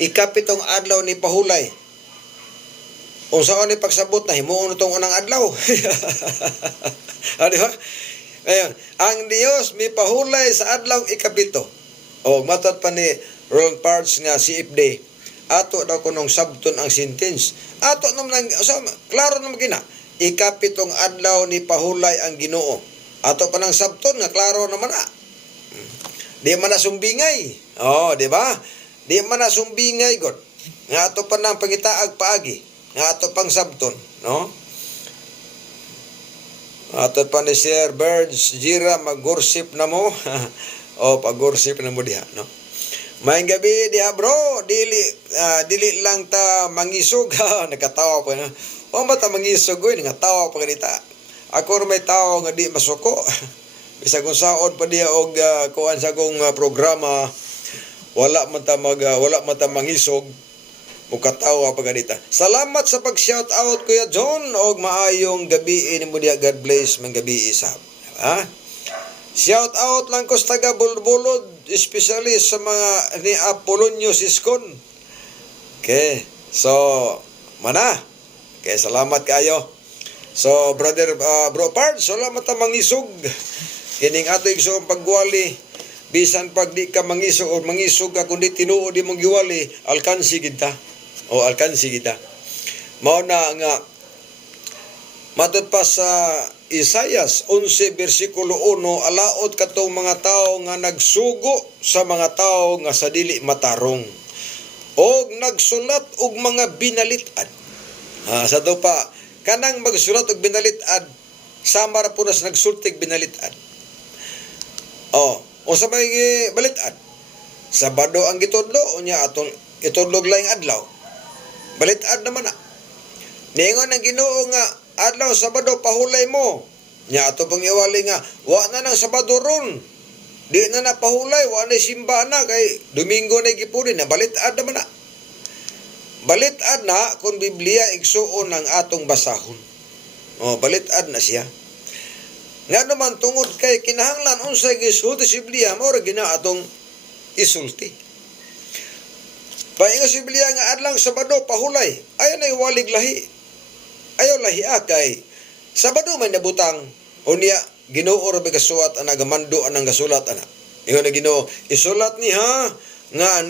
ikapitong adlaw ni pahulay unsa ni pagsabot na himuon tong unang adlaw di ba ayon ang Dios mi pahulay sa adlaw ikapito o matod pa ni Roland Pards nga CFD ato daw kunong sabton ang sentence ato naman unsa klaro naman gina ikapitong adlaw ni pahulay ang Ginoo. Ato pa ng sabton nga klaro naman na. Di man na sumbingay. Oh, di ba? Di man na sumbingay god. Nga ato pa ng pangitaag paagi. Nga ato pang sabton, no? Ato pa ni Sir Birds Jira mag-worship na mo. O pag-worship na mo diha, no? Maayong gabi diha bro, dili lang ta mangisog. Nakatawa pa na. O ba ta mangisog oy nga tawa pa kanita. Ako may tawo nga di masuko. Bisag kung saon pa diha og kuan sa kong programa wala man ta mangisog mukatawa pa kanita. Salamat sa pag-shout out Kuya John og maayong gabi nimo diha. God bless man gabi isab. Ha? Shout out lang ko sa taga Bulbulod, especially sa mga ni Apolonio Siskon. Okay. So, mana okay, salamat kayo. So, brother, bro Pards, salamat ta mangisog. Kining ato igsoon pagwali. Bisan pag di ka mangisog o mangisog ka kundi tinuod di mong giwali, alkansi kita. O alkansi kita. Mao na nga matud pa sa Isayas 11 bersikulo 1, alaot katong mga tao nga nagsugo sa mga tao nga sa dili matarong og nagsulat og mga binalitan. Sa to pa kanang magsulat og binalitan sama ra punas nagsultig binalitan. Unsa may balitan? Sabado ang gitudlo unya atong itudlog laing adlaw. Balitan naman na. Ningon ang Ginoo nga adlaw Sabado pahulay mo. Nya ato pang iwali nga wa na nang Sabado ron. Di na napahulay, wa na simba na kay Domingo na gipuli na balitan naman na. Balitan na kung Biblia igsuon ang atong basahon. Balitan na siya. Nga naman tungod kay kinahanglan unsay gisulti sa Biblia mao ra gina atong isulti. Paingon sa Biblia nga adlang Sabado pahulay, ayo na iwalig lahi. Ayaw lahi kay Sabado may nabutang unya Ginoo ra kasuat ana gamando anang gasulat ana. Ingon na Ginoo, isulat ni ha nga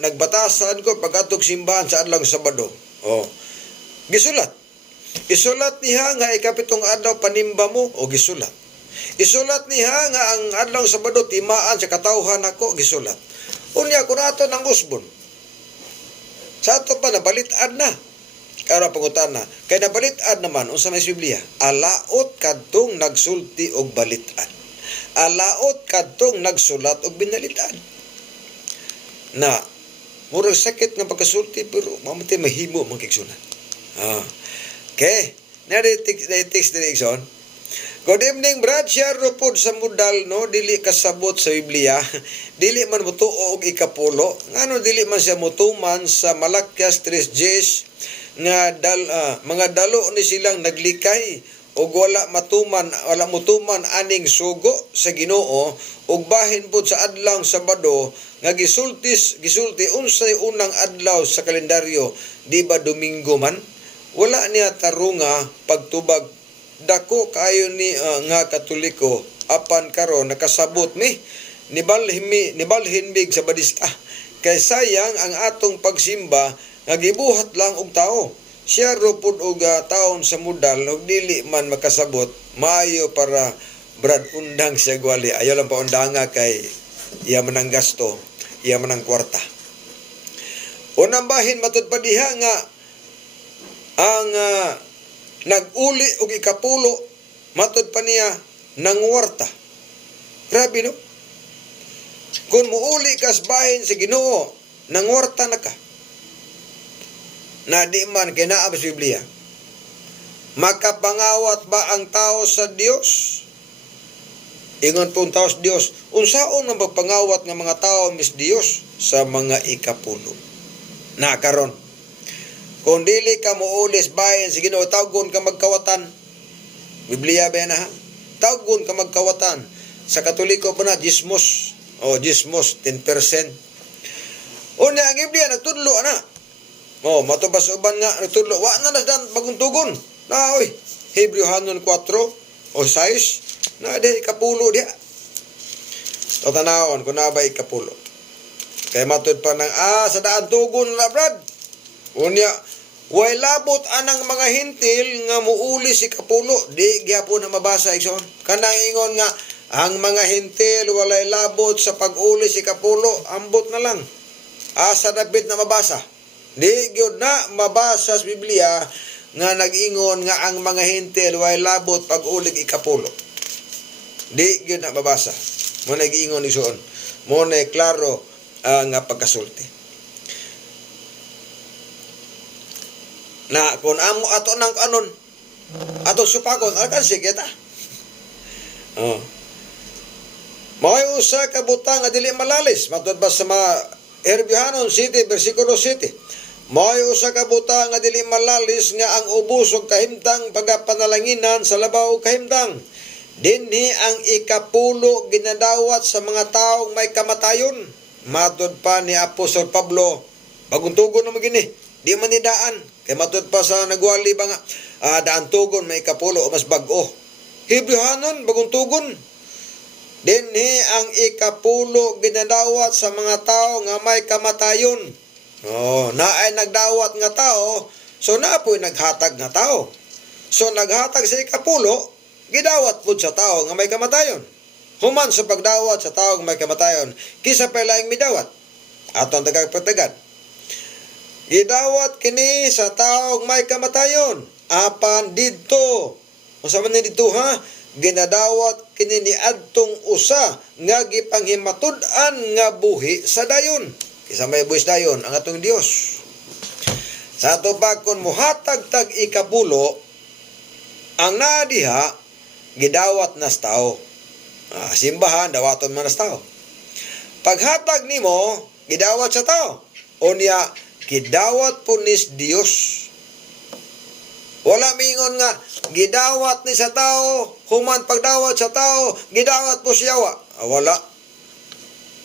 nagbatasan ko pagkatok simbahan sa adlang Sabado. Gisulat. Isulat niha nga ikapitong adlaw panimba mo o gisulat. Isulat niha nga ang adlaw Sabado timaan sa katawhan ako gisulat. Unya kun ato nang usbon. Sa ato pa nabalitan na. Kaya pangutan na. Kaya nabalitan naman unsa may Biblia. Alaot kadtong nagsulti og balitan. Alaot kadtong nagsulat og binalitan. Na murag sakit nga pagkasulti pero mamatay mahimo man kigsunan. Okay. Na-text direction. Good evening, Brad. Share po sa mudal, no? Dili kasabot sa Biblia. Dili man mutuo og ikapulo. Ngano dili man siya mutuman sa Malakyas 3:10 nga mga dalo ni silang naglikay og wala mutuman aning sugo sa Ginoo ug bahin pud sa adlang Sabado nga gisulti unsay unang adlaw sa kalendaryo, di ba Domingo man? Wala niya tarunga pagtubag dako kayo ni nga Katoliko apan karon nakasabot mi nibalhin big sa badista kay sayang ang atong pagsimba nga gibuhat lang og tao. Siya ro pud og taon sa mudal ug dili man makasabot maayo para Brad undang siya gwali. Ayaw lang pa undanga kay iya man ang gasto, iya man ang kwarta. Unang bahin matud pa diha nga ang nag-uli og ikapulo matud pa niya nangwarta. Grabe no? Kung muuli kas bahin sa Ginoo, nangwarta na ka. Na di man kinaa sa Biblia. Makapangawat ba ang tao sa Dios? Ingon pong tao sa Dios. Unsaon ang pagpangawat ng mga tao mis Dios sa mga ikapulo? Na karon. Kung dili ka muulis bahin sa Ginoo, tawgon ka magkawatan. Biblia ba na ha? Tawgon ka magkawatan. Sa Katoliko pa na, gismos. Gismos, 10%. Una, ang Biblia, nagtudlo na. Matubas uban nga, nagtudlo. Wa na nasdan bagong tugon. Na, oy, Hebreo Hanon 4 o 6. Na, di, ikapulo diya. Tatanawon, kung na ba ikapulo. Kaya matud pa ng, sa daan tugon na, Brad. Unya, way labot anang mga hintil nga muuli si kapulo. Di gyapon na mabasa igsoon. Kanang ingon nga ang mga hintil walay labot sa pag-uli si kapulo, ambot na lang. Asa dapit na mabasa. Di gyud na mabasa sa Biblia nga nag-ingon nga ang mga hintil way labot pag-uli ikapulo. Di gyud na mabasa. Mo nag-ingon igsoon. Mo na klaro nga pagkasulti. Na kung amo ato nang kanon ato supakon alkansi kita. May usa ka butang nga dili malalis matud ba sa Hebreo Hanon 7 bersikulo 7. May usa ka butang nga dili malalis nga ang ubos ug kahimtang pagapanalanginan sa labaw ug kahimtang. Dinhi ang ikapulo ginadawat sa mga taong may kamatayon. Matud pa ni Apostol Pablo bagong tugon na magini. Di man ni daan. Kaya matud pa sa nagwali ba nga, daan tugon may kapulo o mas bag-o. Hebreo Hanon, bagong tugon. Dinhi ang ikapulo ginadawat sa mga tao nga may kamatayon. Na ay nagdawat nga tao, So naapoy naghatag nga tao. So naghatag sa ikapulo, gidawat pud sa tao nga may kamatayon. Human sa pagdawat sa tao nga may kamatayon, kisa pa laing midawat. Atong tagapagtagad. Gidawat kini sa tao nga may kamatayon. Apan didto. Unsa man ni didto ha? Ginadawat kini ni adtong usa nga gipanghimatud-an nga buhi sa dayon. Kisa may buhis dayon ang atong Dios. Sa ato pa kun muhatag tag ikapulo, ang naadiha gidawat nas tao. Simbahan dawaton man nas tao. Paghatag nimo gidawat sa tao. Unya gidawat po nis Dios. Wala mingon nga gidawat ni sa tao, human pagdawat sa tao, gidawat po siya wa. Wala.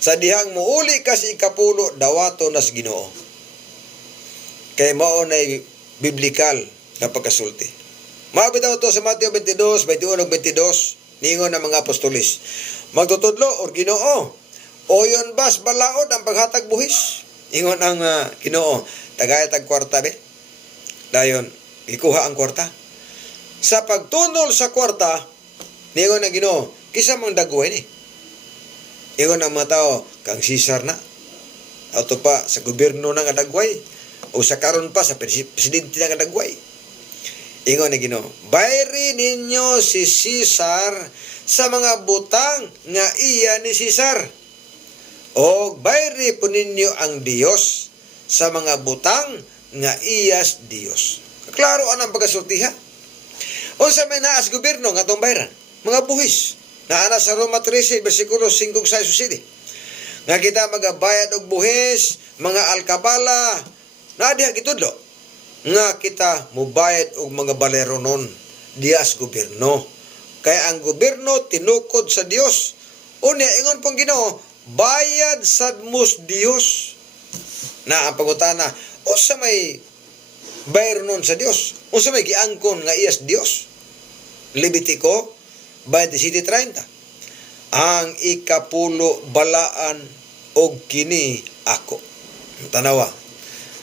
Sa dihang muuli ka si ikapulo, dawato nas Ginoo. Kay mao nay biblikal na pagkasulti. Mabitaw to sa Mateo 22, 21 ug 22, ningon ng mga apostolis. Magtutudlo or Ginoo, oyon bas balaod ang paghatag buhis. Ingon ang Ginoo, tagay tag kwarta be. Dayon ikuha ang kwarta. Sa pagtunol sa kwarta, ningon ang Ginoo, kisa mang dagway ni. Ingon ang mga tao, kang Caesar na. Ato pa sa gobyerno na nga dagway. O sa karon pa sa presidente na nga dagway. Ingon ang Ginoo, bayri ninyo si Caesar sa mga butang nga iya ni Caesar. O bayri po ninyo ang Dios sa mga butang nga iyas Dios. Klaro anang pagkasultiha. Unsa may naas gobyerno nga atong bayran? Mga buhis. Naana sa Roma 13 bersikulo 5 sa susili. Nga kita magabayad og buhis, mga alkabala, na diha gitudlo. Nga kita mubayad og mga baleronon dias gobyerno. Kaya ang gobyerno tinukod sa Dios. Unya ingon pong Ginoo, bayad sad mus Dios. Na ang pangutana, usa may bayronon sa Dios. Unsa may giangkon nga iyas Dios? Levitico 27:30. Ang ikapulo balaan og kini ako. Tanawa.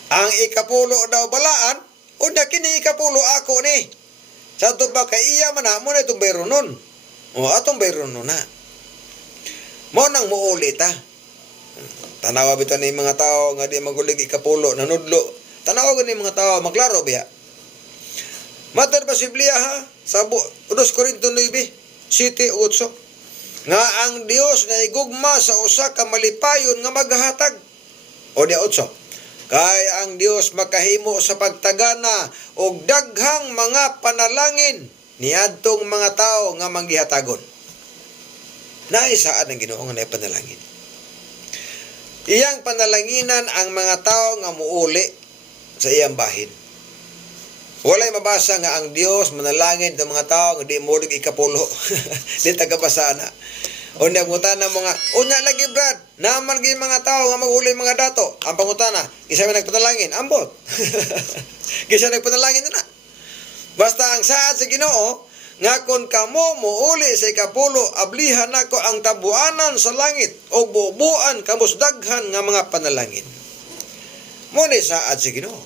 Ang ikapulo daw balaan, unya kini ikapulo ako ni. Sa to ba kay iya man mo na itong bayronon. O atong bayronon na. Mo nang muuli ta. Tanawa bitaw ni mga tao nga di magulig ikapulo nanudlo. Tanawa gani mga tao maglaro biya. Mater pa si Biblia ha sa 2 Korinto 9:7-8 nga ang Dios na igugma sa usa ka malipayon nga maghatag. O di 8. Kay ang Dios makahimo sa pagtagana og daghang mga panalangin niadtong mga tao nga manggihatagon. Naisaan ang Ginoo nga panalangin. Iyang panalanginan ang mga tao nga muuli sa iyang bahin. Walay mabasa nga ang Dios manalangin sa mga tao nga di mulig ikapulo. Di tagabasa na. Unya pangutana mga unya lagi brad, naman gyud mga tao nga maguli mga dato. Ang pangutana, isa man nagpanalangin, ambot. Kisa nagpanalangin na. Basta ang saad sa Ginoo nga kon kamo muuli sa ikapulo, ablihan nako ang tabuanan sa langit o bubuan kamos daghan nga mga panalangin. Mo ni saad sa Ginoo.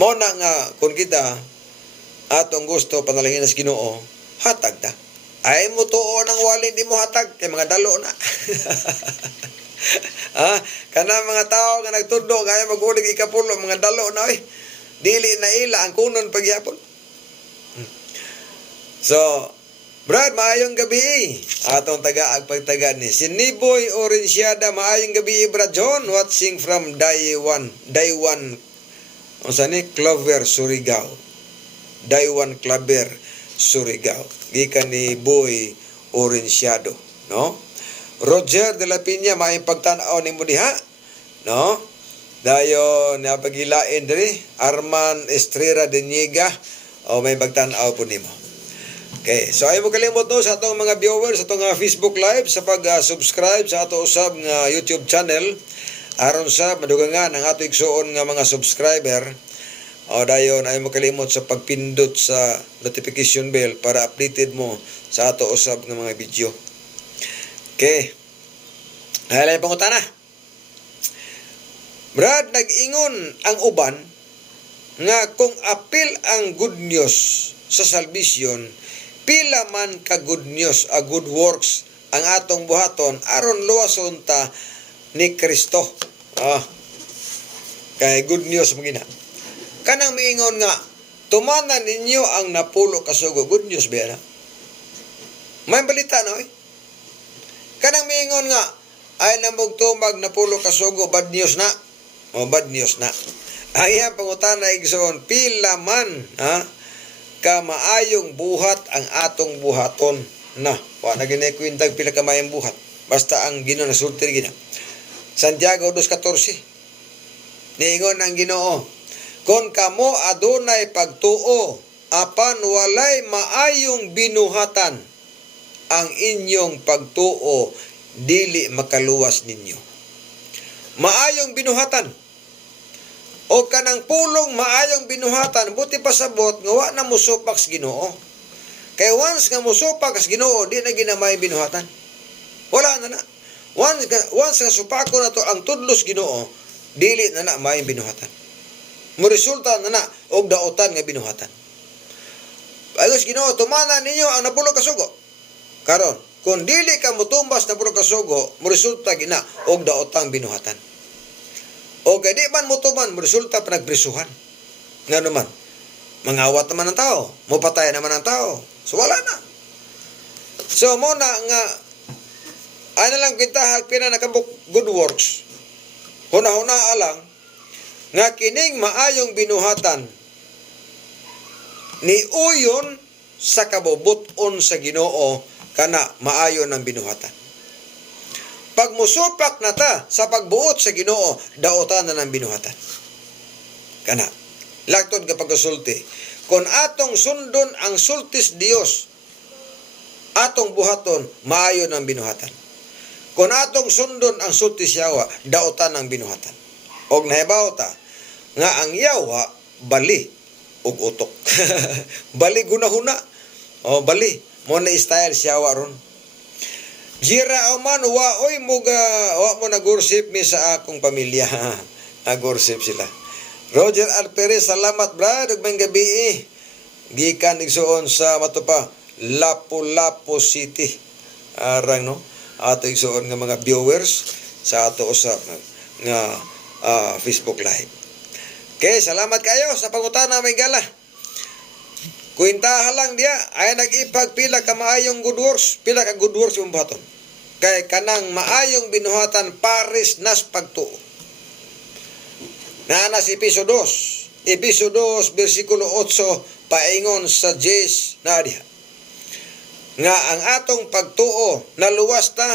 Mo na nga kung kita atong gusto panalangin sa Ginoo, hatag ta. Ay mo tuo nang wali di mo hatag kay mga dalo na. Kana mga tao nga nagtudlo kaya magulig ikapulo mga dalo na oy. Dili na ila ang kunon pagyapon. So, Brad, maayong gabi. Atong tagaag pagtaga ni Siniboy Orensiada, maayong gabi Brad John, watching from Daiwan, Clover, Surigao. Daiwan Clover, Surigao. Gikan ni Boy Orensiado, no? Roger de la Piña, maayong pagtanaw ni mo diha, no? Dayon napagilain diri Arman Estrella de Niega, o may pagtanaw po nimo. Okay, so ayaw mo kalimot no sa atong mga viewers sa atong Facebook Live sa pag-subscribe sa ato usab nga YouTube channel aron sa madugangan ang ato igsuon nga mga subscriber. O dayon ayaw mo kalimot sa pagpindot sa notification bell para updated mo sa ato usab nga mga video. Okay. Halay pangutana. Brad, nag-ingon ang uban nga kung apil ang good news sa salvation, pila man ka good news, a good works ang atong buhaton aron luwason ta ni Kristo. Kay good news mo gina. Kanang miingon nga, tumanan ninyo ang napulo ka sugo. Good news ba na? May balita no eh. Kanang miingon nga, ay namog tumag napulo ka sugo, bad news na. Bad news na. Ang iyang pangutana igsoon, pila man ka maayong buhat ang atong buhaton na. Wa na ginakwintag pila ka maayong buhat. Basta ang Ginoo nasulti gina. Santiago 2:14. Niingon ang Ginoo, kon kamo adunay pagtuo, apan walay maayong binuhatan, ang inyong pagtuo dili makaluwas ninyo. Maayong binuhatan. O kanang pulong maayong binuhatan, buti pasabot nga wa na musupak sa Ginoo. Kay once nga musupak sa Ginoo, di na ginamay binuhatan. Wala na na. Once nga supako na to ang tudlos Ginoo, dili na na may binuhatan. Muresulta na na og daotan nga binuhatan. Ayos Ginoo, tumana ninyo ang napulo ka sugo. Karon, kung dili ka mutumbas napulo ka sugo, muresulta gina og daotang binuhatan. O kay di man mutuman, muresulta pa nagprisuhan. Nga naman, mangawat naman ang tao, mupatay naman ang tao. So wala na. So muna nga ano lang kita hagpina nakabuk good works. Huna-huna alang nga kining maayong binuhatan ni uyon sa kabubuton sa Ginoo kana maayo ng binuhatan. Pag musupak na ta sa pagbuot sa Ginoo, daotan na ng binuhatan. Kana lagtod ka pagkasulti. Kung atong sundon ang sultis Dios, atong buhaton maayo ng binuhatan. Kung atong sundon ang sulti Yawa, daotan ang binuhatan. Og nahibaw ta nga ang Yawa bali og utok. Bali gunahuna. Bali mo na style Yawa ron. Jira man wa mo nag-worship mi sa akong pamilya. Nag-worship sila. Roger Alperez, salamat brad ug may gabi. Gikan igsuon sa matupa Lapu-Lapu City. Arang no. Ato igsuon nga mga viewers sa ato usap nga Facebook Live. Okay, salamat kayo sa pangutana may gala. Kuintahan lang dia ay nag-ipag pila ka maayong good works, pila ka good works yung buhaton. Kay kanang maayong binuhatan pares nas pagtuo. Nana si Episo 2 versikulo 8 paingon sa 10 na diha. Nga ang atong pagtuo naluwas ta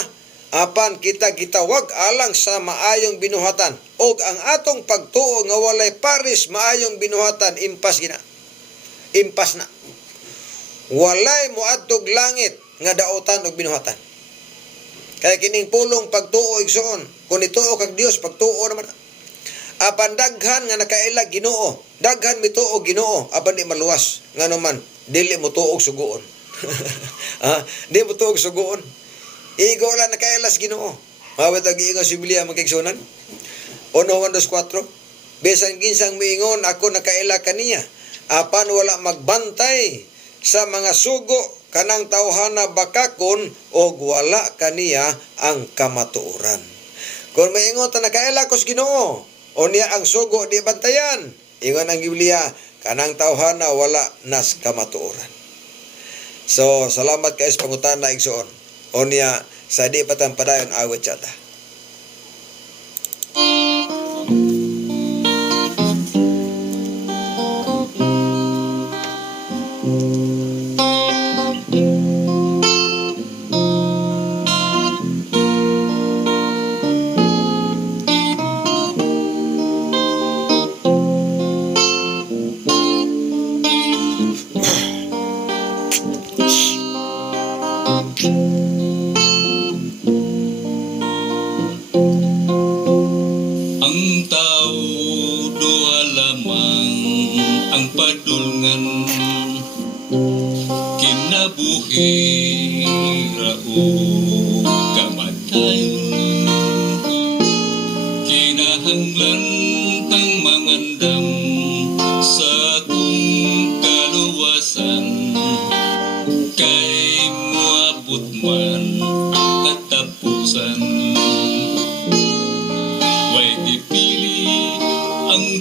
apan kita gitawag alang sa maayong binuhatan og ang atong pagtuo nga walay paris maayong binuhatan impas na walay moadtog langit nga daotan og binuhatan. Kaya kining pulong pagtuo igsoon kun ituo kag Dios pagtuo naman apan daghan nga nakailag Ginoo, daghan mituo Ginoo apan di maluwas nganuman dili mo tuog sugoon. Di mo tuog sugoon. Igo lang nakailas Ginoo. Mawat ag iingon si Biblia magkigsunan. 1:4 Besan ginsang miingon ako nakaila kaniya apan wala magbantay sa mga sugo kanang tawhana bakakon og wala kaniya ang kamatuoran. Kung miingon ta nakaila ko sa Ginoo o niya ang sugo di bantayan, ingon ang Biblia kanang tawhana wala nas kamatuoran. So, salamat kayo sa pangutana igsoon. O niya, sa di patang padayon awit siyata. Kinahanglan tang mangandam sa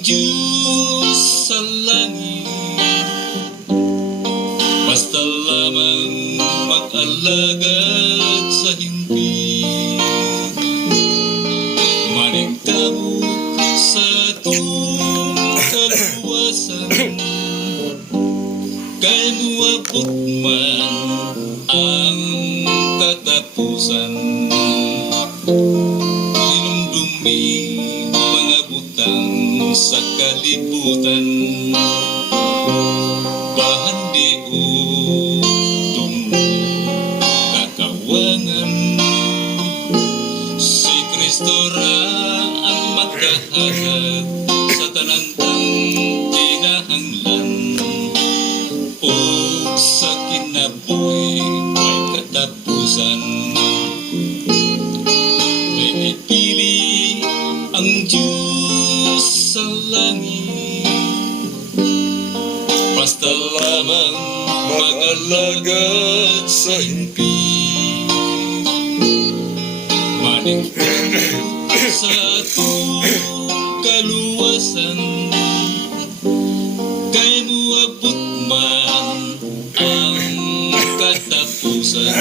Diyos sa langit, basta lamang mag-alagad sa himpit. Maningkamot sa atong kaluwasan, kay muabot man ang katapusan. Dinumdumi mga butang sa kalibutan, bahandi utong kakawangan. Si Kristo ra ang magkahatag sa tanantang kinahanglan, o sa kinabuhi may katapusan. May pili ang Diyos sa langit, basta lamang mag-alagad sa himpit. Maningkamot sa atong kaluwasan, kay muabot man ang katapusan.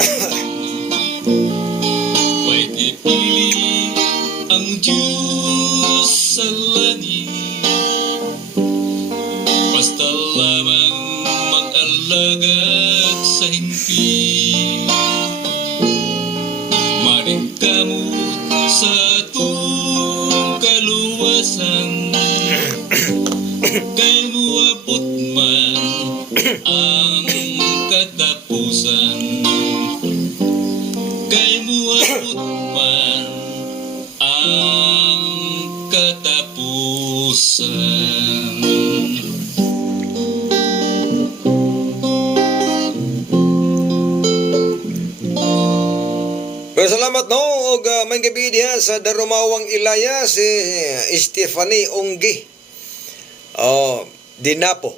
May ipili ang Diyos sa langit, basta lamang mag-alagad sa himpit. Maningkamot sa atong kaluwasan, kay muabot man ang katapusan. Kay muabot man ang katapusan. Pero salamat no, og may gabi diha sa Darumawang Ilaya si Stephanie Onggi. Dinapo.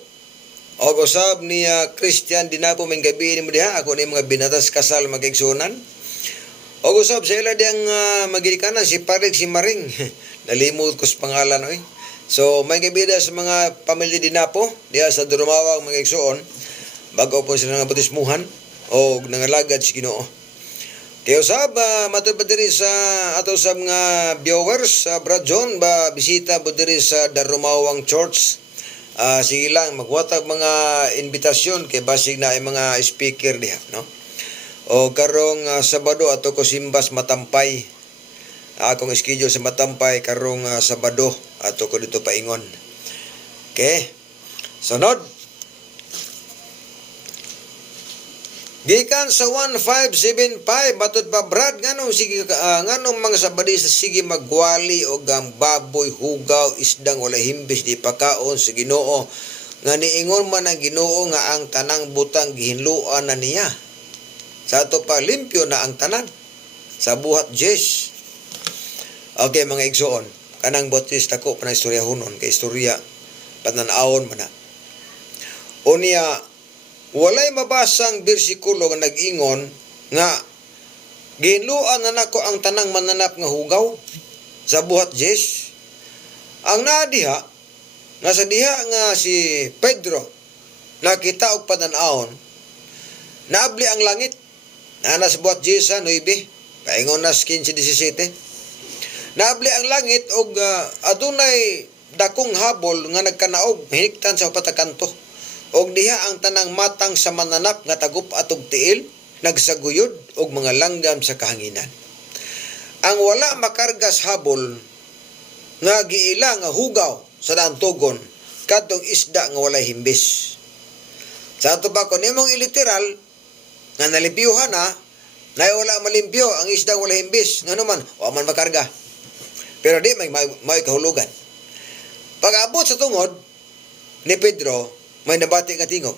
Og usab ni Christian Dinapo may gabi ni mo diha, ako ni mga binatas kasal magigsunan. Og usab sa ila diyang magigikanan si Parig si Maring. Nalimot ko sa pangalan oy. So may gabi diha sa mga pamilya Dinapo diha sa Darumawang magigsuon. Bago po sila nga bautismuhan og nangalagad si Ginoo. Kaya usab, matod pa diri sa ato sa mga viewers, Brad John, bisita po diri sa Darumawang Church. Sige lang, magwatag mga invitasyon kay basig na ay mga speaker diha, no? O karong Sabado ato ko simbas Matampay. Akong schedule sa Matampay karong Sabado ato ko dito paingon. Okay? Sunod. Gikan sa 1575 batud pa Brad nganong sige nganong mga Sabadista sige magwali og ang baboy, hugaw, isdang wala himbis di pakaon sa Ginoo nga niingon man ang Ginoo nga ang tanang butang gihinluan na niya. Sa ato pa limpyo na ang tanan sa buhat Jes. Okay mga igsoon, kanang Bautista ko panay istoryahonon kay istorya panan-awon man na. Unya walay mabasang bersikulo nga nag-ingon nga ginluan na nako ang tanang mananap nga hugaw sa buhat Jes. Ang nadiha nga sa diha nga si Pedro nakita og panan-awon naabli ang langit na sa buhat Jes 9 paingon na 15:17 naabli ang langit og adunay dakong habol nga nagkanaog hiniktan sa upat ka kanto. Og diha ang tanang matang sa mananap nga tagup atog tiil nagsaguyod og mga langgam sa kahanginan. Ang wala makargas habol nga giila nga hugaw sa daantogon kadtong isda nga walay himbis. Sa ato ba kun imong iliteral nga nalimpyuhan na wala malimpyo ang isda walay himbis ngano man wa man makarga. Pero di may kahulugan. Pag-abot sa tungod ni Pedro may nabati nga tingog.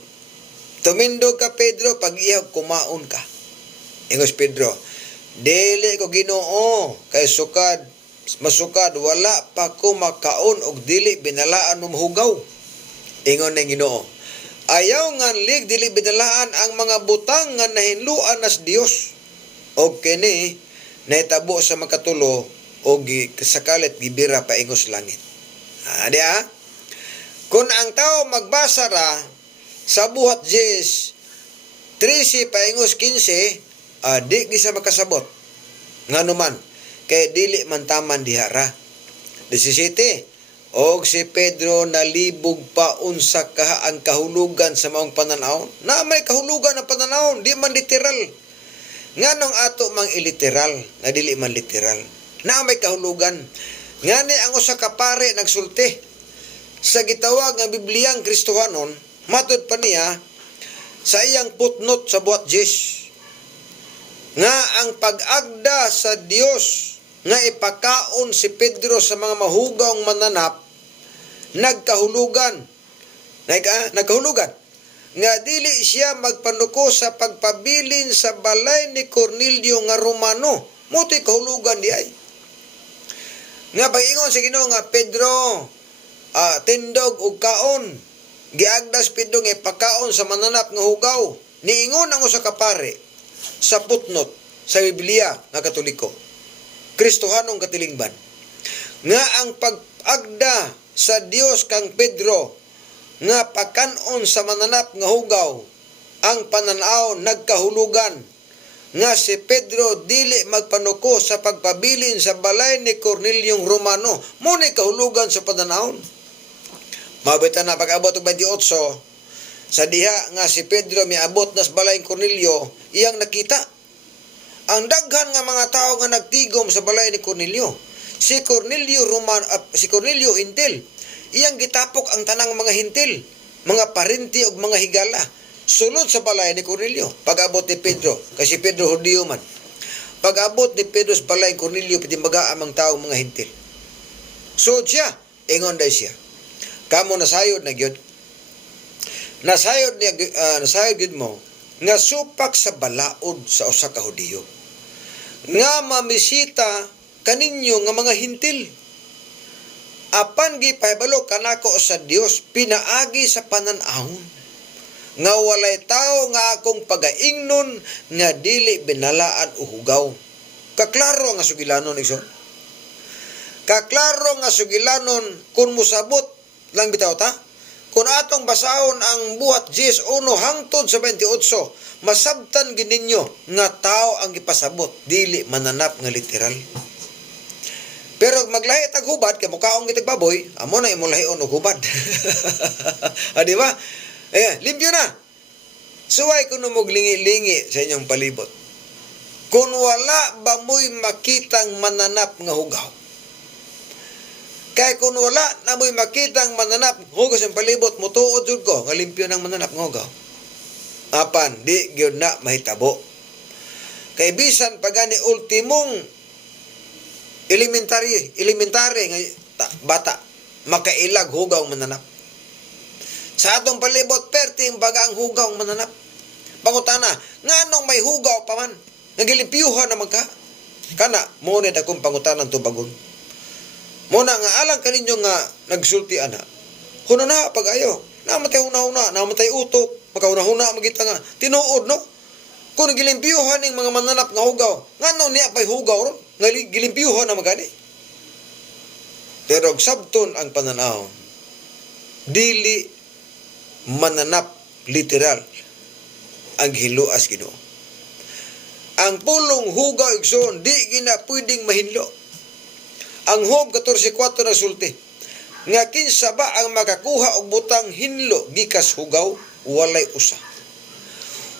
Tumindog ka Pedro pag iyaw kumaon ka. Ingos Pedro, dili ko Ginoo kay masukad wala pa ko makaon og dili binalaan hugaw. Ingon ng Ginoo, ayaw nga dili binalaan ang mga butang nga nahinluan nas Dios. Og kini nahitabo sa makatulo og sakalit gibira pa ingos langit. Di Kung ang tao magbasa ra sa buhat Jes 13 paingos 15, di gisa makasabot. Nganuman kay dili man taman dihara. 17, og si Pedro nalibog pa unsa ka ang kahulugan sa maong pananawon. Na may kahulugan ang pananawon, di man literal. Nganong ato mang iliteral, na dili man literal. Na may kahulugan. Ngani ang usa ka pare nagsulti sa gitawag nga Bibliyang Kristohanon, matud pa niya sa iyang footnote sa buhat Jes nga ang pag-agda sa Dios nga ipakaon si Pedro sa mga mahugawng mananap nagkahulugan nga dili siya magpanuko sa pagpabilin sa balay ni Cornelio nga Romano. Moto'y kahulugan di ay. Nga pag-ingon sa Ginoo nga Pedro, tindog og kaon, giagdas Pedro nga ipakaon sa mananap nga hugaw. Niingon ang usa ka pare sa footnote sa Biblia nga Katoliko, Kristohanong katilingban, nga ang pag-agda sa Dios kang Pedro nga pakanon sa mananap nga hugaw ang pananaw nagkahulugan nga si Pedro dili magpanuko sa pagpabilin sa balay ni Cornelio Romano. Muna kahulugan sa pananawon. Mabitan na pag-abot og 28 sa diha nga si Pedro miabot na sa balay ni Cornelio, iyang nakita ang daghan nga mga tao nga nagtigom sa balay ni Cornelio. Si Cornelio Hintil, iyang gitapok ang tanang mga hintil, mga parinti ug mga higala sulod sa balay ni Cornelio. Pag-abot ni Pedro, kasi Pedro Hudiyo man. Pag-abot ni Pedro sa balay ni Cornelio, pitimbaga amang tao mga hintil. So siya, ingon day siya. Kamo nasayod na gyud. Nasayod gyud mo nga supak sa balaod sa usa ka Hudiyo. Nga mamisita kaninyo nga mga hintil. Apan gipahibalo kanako sa Dios pinaagi sa panan-ahon nga walay tao nga akong pagaingnon nga dili binalaan o hugaw. Kaklaro nga sugilanon igsoon. Kaklaro nga sugilanon kung musabot lang bitaw ta. Kung atong basahon ang buhat Jes 1 hangtod sa 28, masabtan gininyo nga tao ang ipasabot, dili mananap nga literal. Pero maglahi tag hubad kay mukaong gitag baboy, amo na imong lahion og hubad. Di ba? Limpyo na. Suway kuno mo lingi-lingi sa inyong palibot. Kung wala ba mo'y makitang mananap nga hugaw. Kaya kung wala na mo'y makitang mananap hugaw sa palibot, mutuod jud ko nga limpyo ng mananap nga hugaw. Apan, di gyud na mahitabo. Kay bisan pagani ultimong elementary nga bata makailag hugaw mananap. Sa atong palibot perting bagang hugaw mananap. Pangutana, nganong may hugaw pa man? Nagilimpyuhan naman ka. Kana mo ni akong pangutanan tubagon. Muna nga alang kaninyo nga nagsulti ana. Huna na pagayo. Namatay huna-huna, namatay utok, makahuna-huna magita nga tinuod no. Kung gilimpyuhan ning mga mananap nga hugaw, nganong niya pay hugaw ron? Nga gilimpyuhan na magani. Pero sabton ang pananaw. Dili mananap literal ang hiluas Ginoo. Ang pulong hugaw igsoon di gina pwedeng mahinlo. Ang Job 14:4 nagsulti nga kinsa ba ang makakuha og butang hinlo gikas hugaw, walay usa.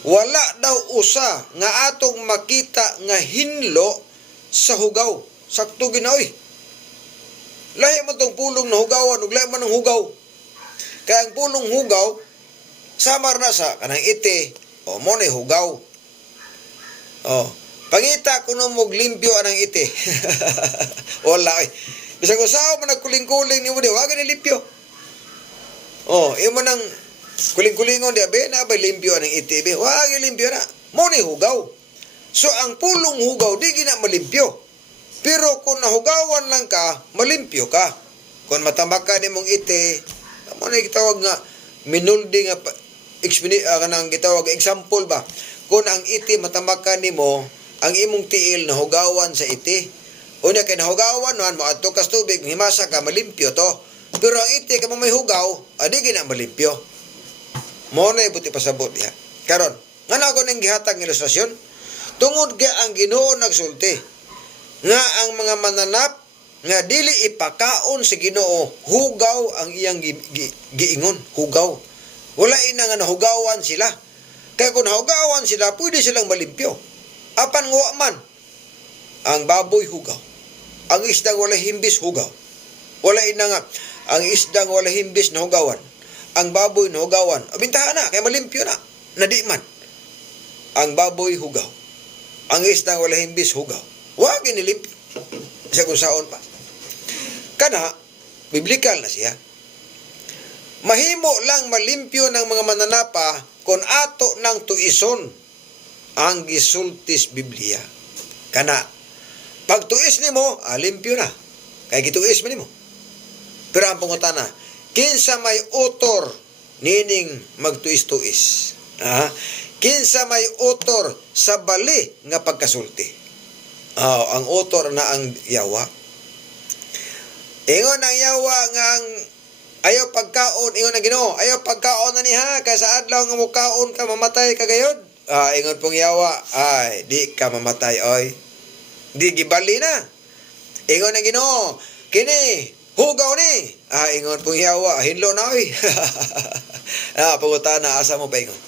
Wala daw usa nga atong makita nga hinlo sa hugaw. Sakto ginaoy. Lahi man tong pulong na hugawan ug lahi man ang hugaw. Kaya ang pulong hugaw, samar na sa kanang ite, o mo na hugaw. Pangita ko nung limpyo anang ite. Wala eh. Bisag usaw man nagkuling-kuling ni mo di, wag ni limpyo. Imo nang kuling-kulingon di, be, na ba limpyo anang ite, be, wag limpyo na. Mo na hugaw. So, ang pulong hugaw, di gina malimpyo. Pero kung nahugawan lang ka, malimpyo ka. Kung matambak ka ni mong ite, mo na gitawag nga minuldi nga kanang gitawag example ba, kung ang iti matamakan nimo ang imong tiil nahugawan sa iti, unya kay nahugawan man mo adto kas tubig himasa ka malimpyo to, Pero ang iti kamo may hugaw, adi gina malimpyo. Mo na ibuti pasabot diha. Karon, ngano ako ning gihatag nga ilustrasyon? Tungod ga ang Ginoo nagsulti nga ang mga mananap nga dili ipakaon sa Ginoo, hugaw ang iyang giingon, hugaw. Wala ina nga nahugawan sila. Kaya kung nahugawan sila, pwede silang malimpyo. Apan nga man, ang baboy hugaw. Ang isdang wala himbis hugaw. Wala ina nga, ang isdang wala himbis na hugawan. Ang baboy na hugawan. Abintahan na, kaya malimpyo na. Nadi man. Ang baboy hugaw. Ang isdang wala himbis hugaw. Huwag inilimpyo. Sa kung saon pa. Kana, biblikal na siya. Mahimo lang malimpyo ng mga mananapa kung ato ng tuison ang gisultis Biblia. Kana, pag tuis nimo, limpyo na. Kaya gituis mo nimo. Pero ang pangutana, kinsa may utor nining magtuis-tuis? Kinsa may utor sa bali nga pagkasulti? Ang utor na ang yawa. Ingon ang yawa nga ang ayaw pagkaon, ingon ang Ginoo, ayaw pagkaon na niha, kaya sa adlaw nga mukaon ka, mamatay ka gayod. Ingon pong yawa, ay, di ka mamatay, oy. Di gibali na. Ingon ang Ginoo, kini, hugaw ni. Ingon pong yawa, hinlo na, oy. Pangutan na, asa mo pa ingon.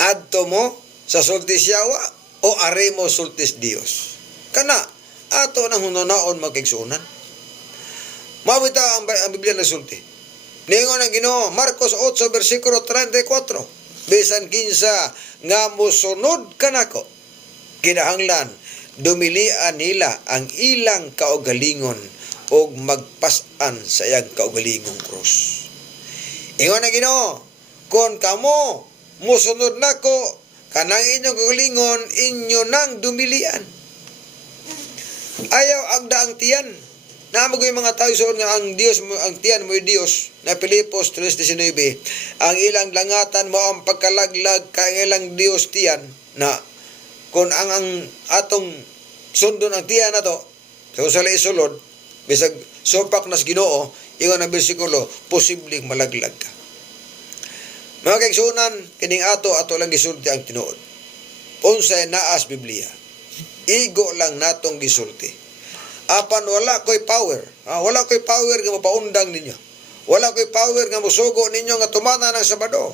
Adto mo sa sultis yawa, o are mo sultis Dios. Kana, ato nang hununaon magkigsuunan. Mabita ang Biblia na sulti. Ningon ang Ginoo, Marcos 8, versikulo 34. Bisan kinsa nga mosunod kanako, kinahanglan dumilian nila ang ilang kaugalingon o magpasan sa iyang kaugalingong krus. Ingon ang Ginoo, kung kamo mosunod nako, kanang inyong kaugalingon, inyo nang dumilian. Ayaw agda ang tiyan. Namo yung mga tao soon nga ang Dios mo, ang tiyan mo Dios na Pilipos 3:19, ang ilang langatan mo ang pagkalaglag kang ilang Dios tiyan na kung ang atong sundo ng tiyan na to sa usala isulod bisag sopak nas Ginoo, ingon ang bersikulo, posibleng malaglag ka. Mga kaigsunan, kining ato lang gisulti ang tinuod. Unsay naas Biblia, igo lang natong gisulti. Apan wala ko'y power. Wala ko'y power nga mapaundang ninyo. Wala ko'y power nga musugo ninyo nga tumana ng Sabado.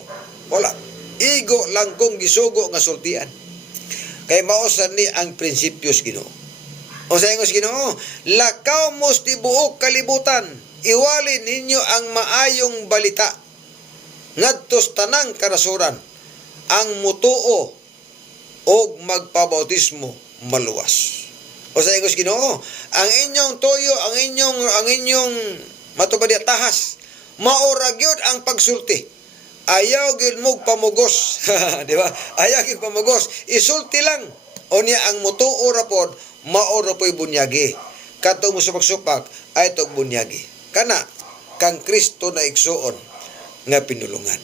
Wala. Igo lang kong gisugo nga sultian. Kay maosan ni ang prinsipios Ginoo. O sa ingos Ginoo, lakaw mos ti buok kalibutan. Iwali ninyo ang maayong balita. Ngadtos tanang kanasuran. Ang mutuo o magpabautismo maluwas. O sa ingos Ginoo, ang inyong toyo, ang inyong matubadi tahas, maura gyud ang pagsulti. Ayaw gyud mo pamugos, di ba? Ayaw gyud pamugos, isulti lang. O niya ang mutuo ra pod, maura po'y bunyagi. Kadto mo supak-supak ay tog bunyagi. Kana kang Kristo na igsuon nga pinulungan.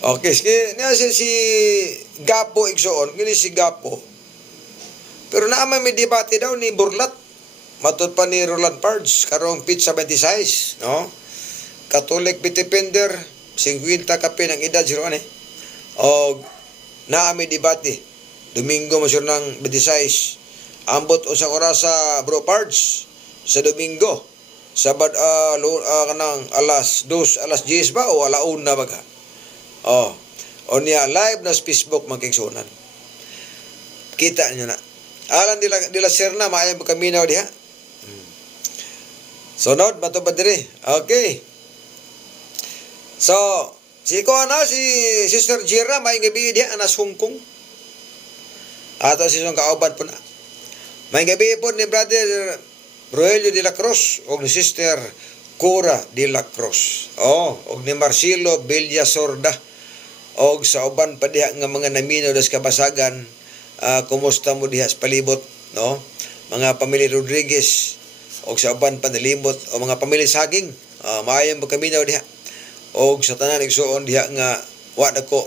Okay, niya si Gapo igsoon, kini si Gapo. Pero naamay may debate daw ni Burlat. Matod pa ni Roland Pards, karong pizza 26, no? Catholic Bitipender, 50 kape ng edad, siro ani. O naamay debate. Domingo masur ng 26. Ambot usang oras sa Bro Pards sa Domingo. Sabad kanang alas 2, alas 10 ba o alauna ba ka? O niya live na sa Facebook magkigsunan. Kita niyo na. Alam dila share na maayo kaminaw diha. Sunod bato ba diri? Okay. So, si Sister Jira may gabi diha anas Hong Kong. Ato si song kauban po na. May gabi po ni Brother Rogelio de la Cruz o ni Sister Cora de la Cruz. O ni Marcelo Villasorda. Og sa uban pa diha nga mga naminaw das kabasagan, kumusta mo diha sa palibot, no? Mga pamilya Rodriguez og sa uban pa nalimot o mga pamilya Saging, maayong magkaminaw diha. Og sa tanan igsuon diha nga wa dako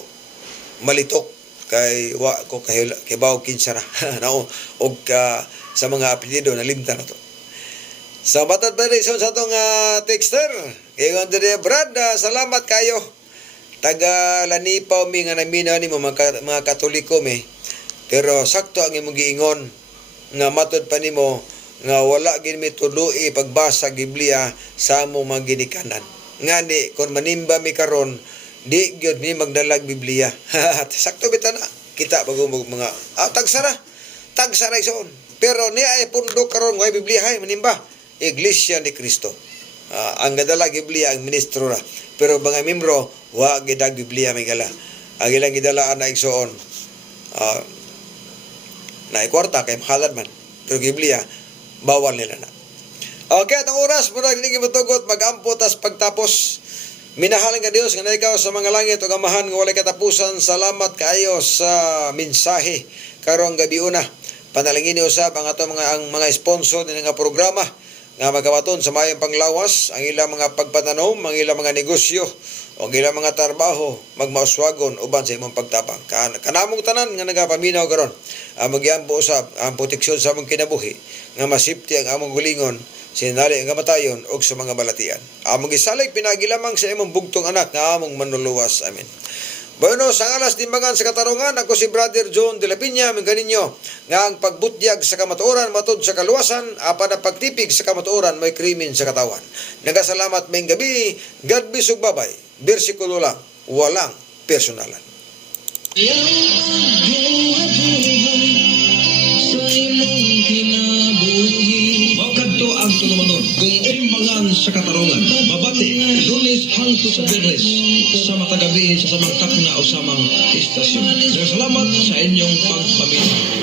malitok kay wa ko kay bawo kinsa na nao og sa mga apelyido na limtan na to. Sa matad pa rin sa atong texter, kay Andre Brad, salamat kayo. Taga Lanipaw mi nga naminaw ni mga Katoliko mi. Pero sakto ang imong giingon nga matod pa nimo nga wala gid mi tuluy pagbasa Biblia sa among mga ginikanan. Ngani kun manimba mi karon, di gyud mi magdalag Biblia. Sakto bitan na kita bagong mga tagsara ison. Pero niya ay pundo karon nga Biblia hay manimba. Iglesia ni Kristo. Ang gadala Biblia ang ministro ra. Pero mga membro wa gidag Biblia may gala. Ang ilang gidalaan na igsoon. Na kwarta kay mahalad man. Pero Biblia bawal nila na. Okay, atong oras muna hindi gibatugot magampo tas pagtapos. Minahalan ka Dios nga ikaw sa mga langit ug amahan nga walay katapusan. Salamat kaayo sa mensahe karong gabi una. Panalangin ni usab ang ato ang mga sponsor ni nga programa nga magawaton sa mayong panglawas ang ilang mga pagpatanom, ang ilang mga negosyo o ang ilang mga trabaho magmauswagon uban sa imong pagtapang. Kanamong tanan nga nagapaminaw karon ang magyampo usab ang proteksyon sa among kinabuhi nga masipti ang among gulingon sinali ang kamatayon o sa mga balatian. Among gisalig pinagilamang sa imong bugtong anak nga among manluluwas. Amen. Bueno, sa alas timbangan sa katarungan, ako si Brother John de la Piña, mga ninyo, nga ang pagbutyag sa kamatuoran matod sa kaluwasan, apan ang pagtipig sa kamatuoran may krimen sa katawan. Nagasalamat may gabi, God bless ug babay. Bersikulo lang, walang personalan. Magkanto ang tulumanon kung imbangan sa katarungan. Mabati, Lunes hangtod sa Biyernes sa matagabi sa samang takna o samang istasyon. Salamat sa inyong pagpamilya.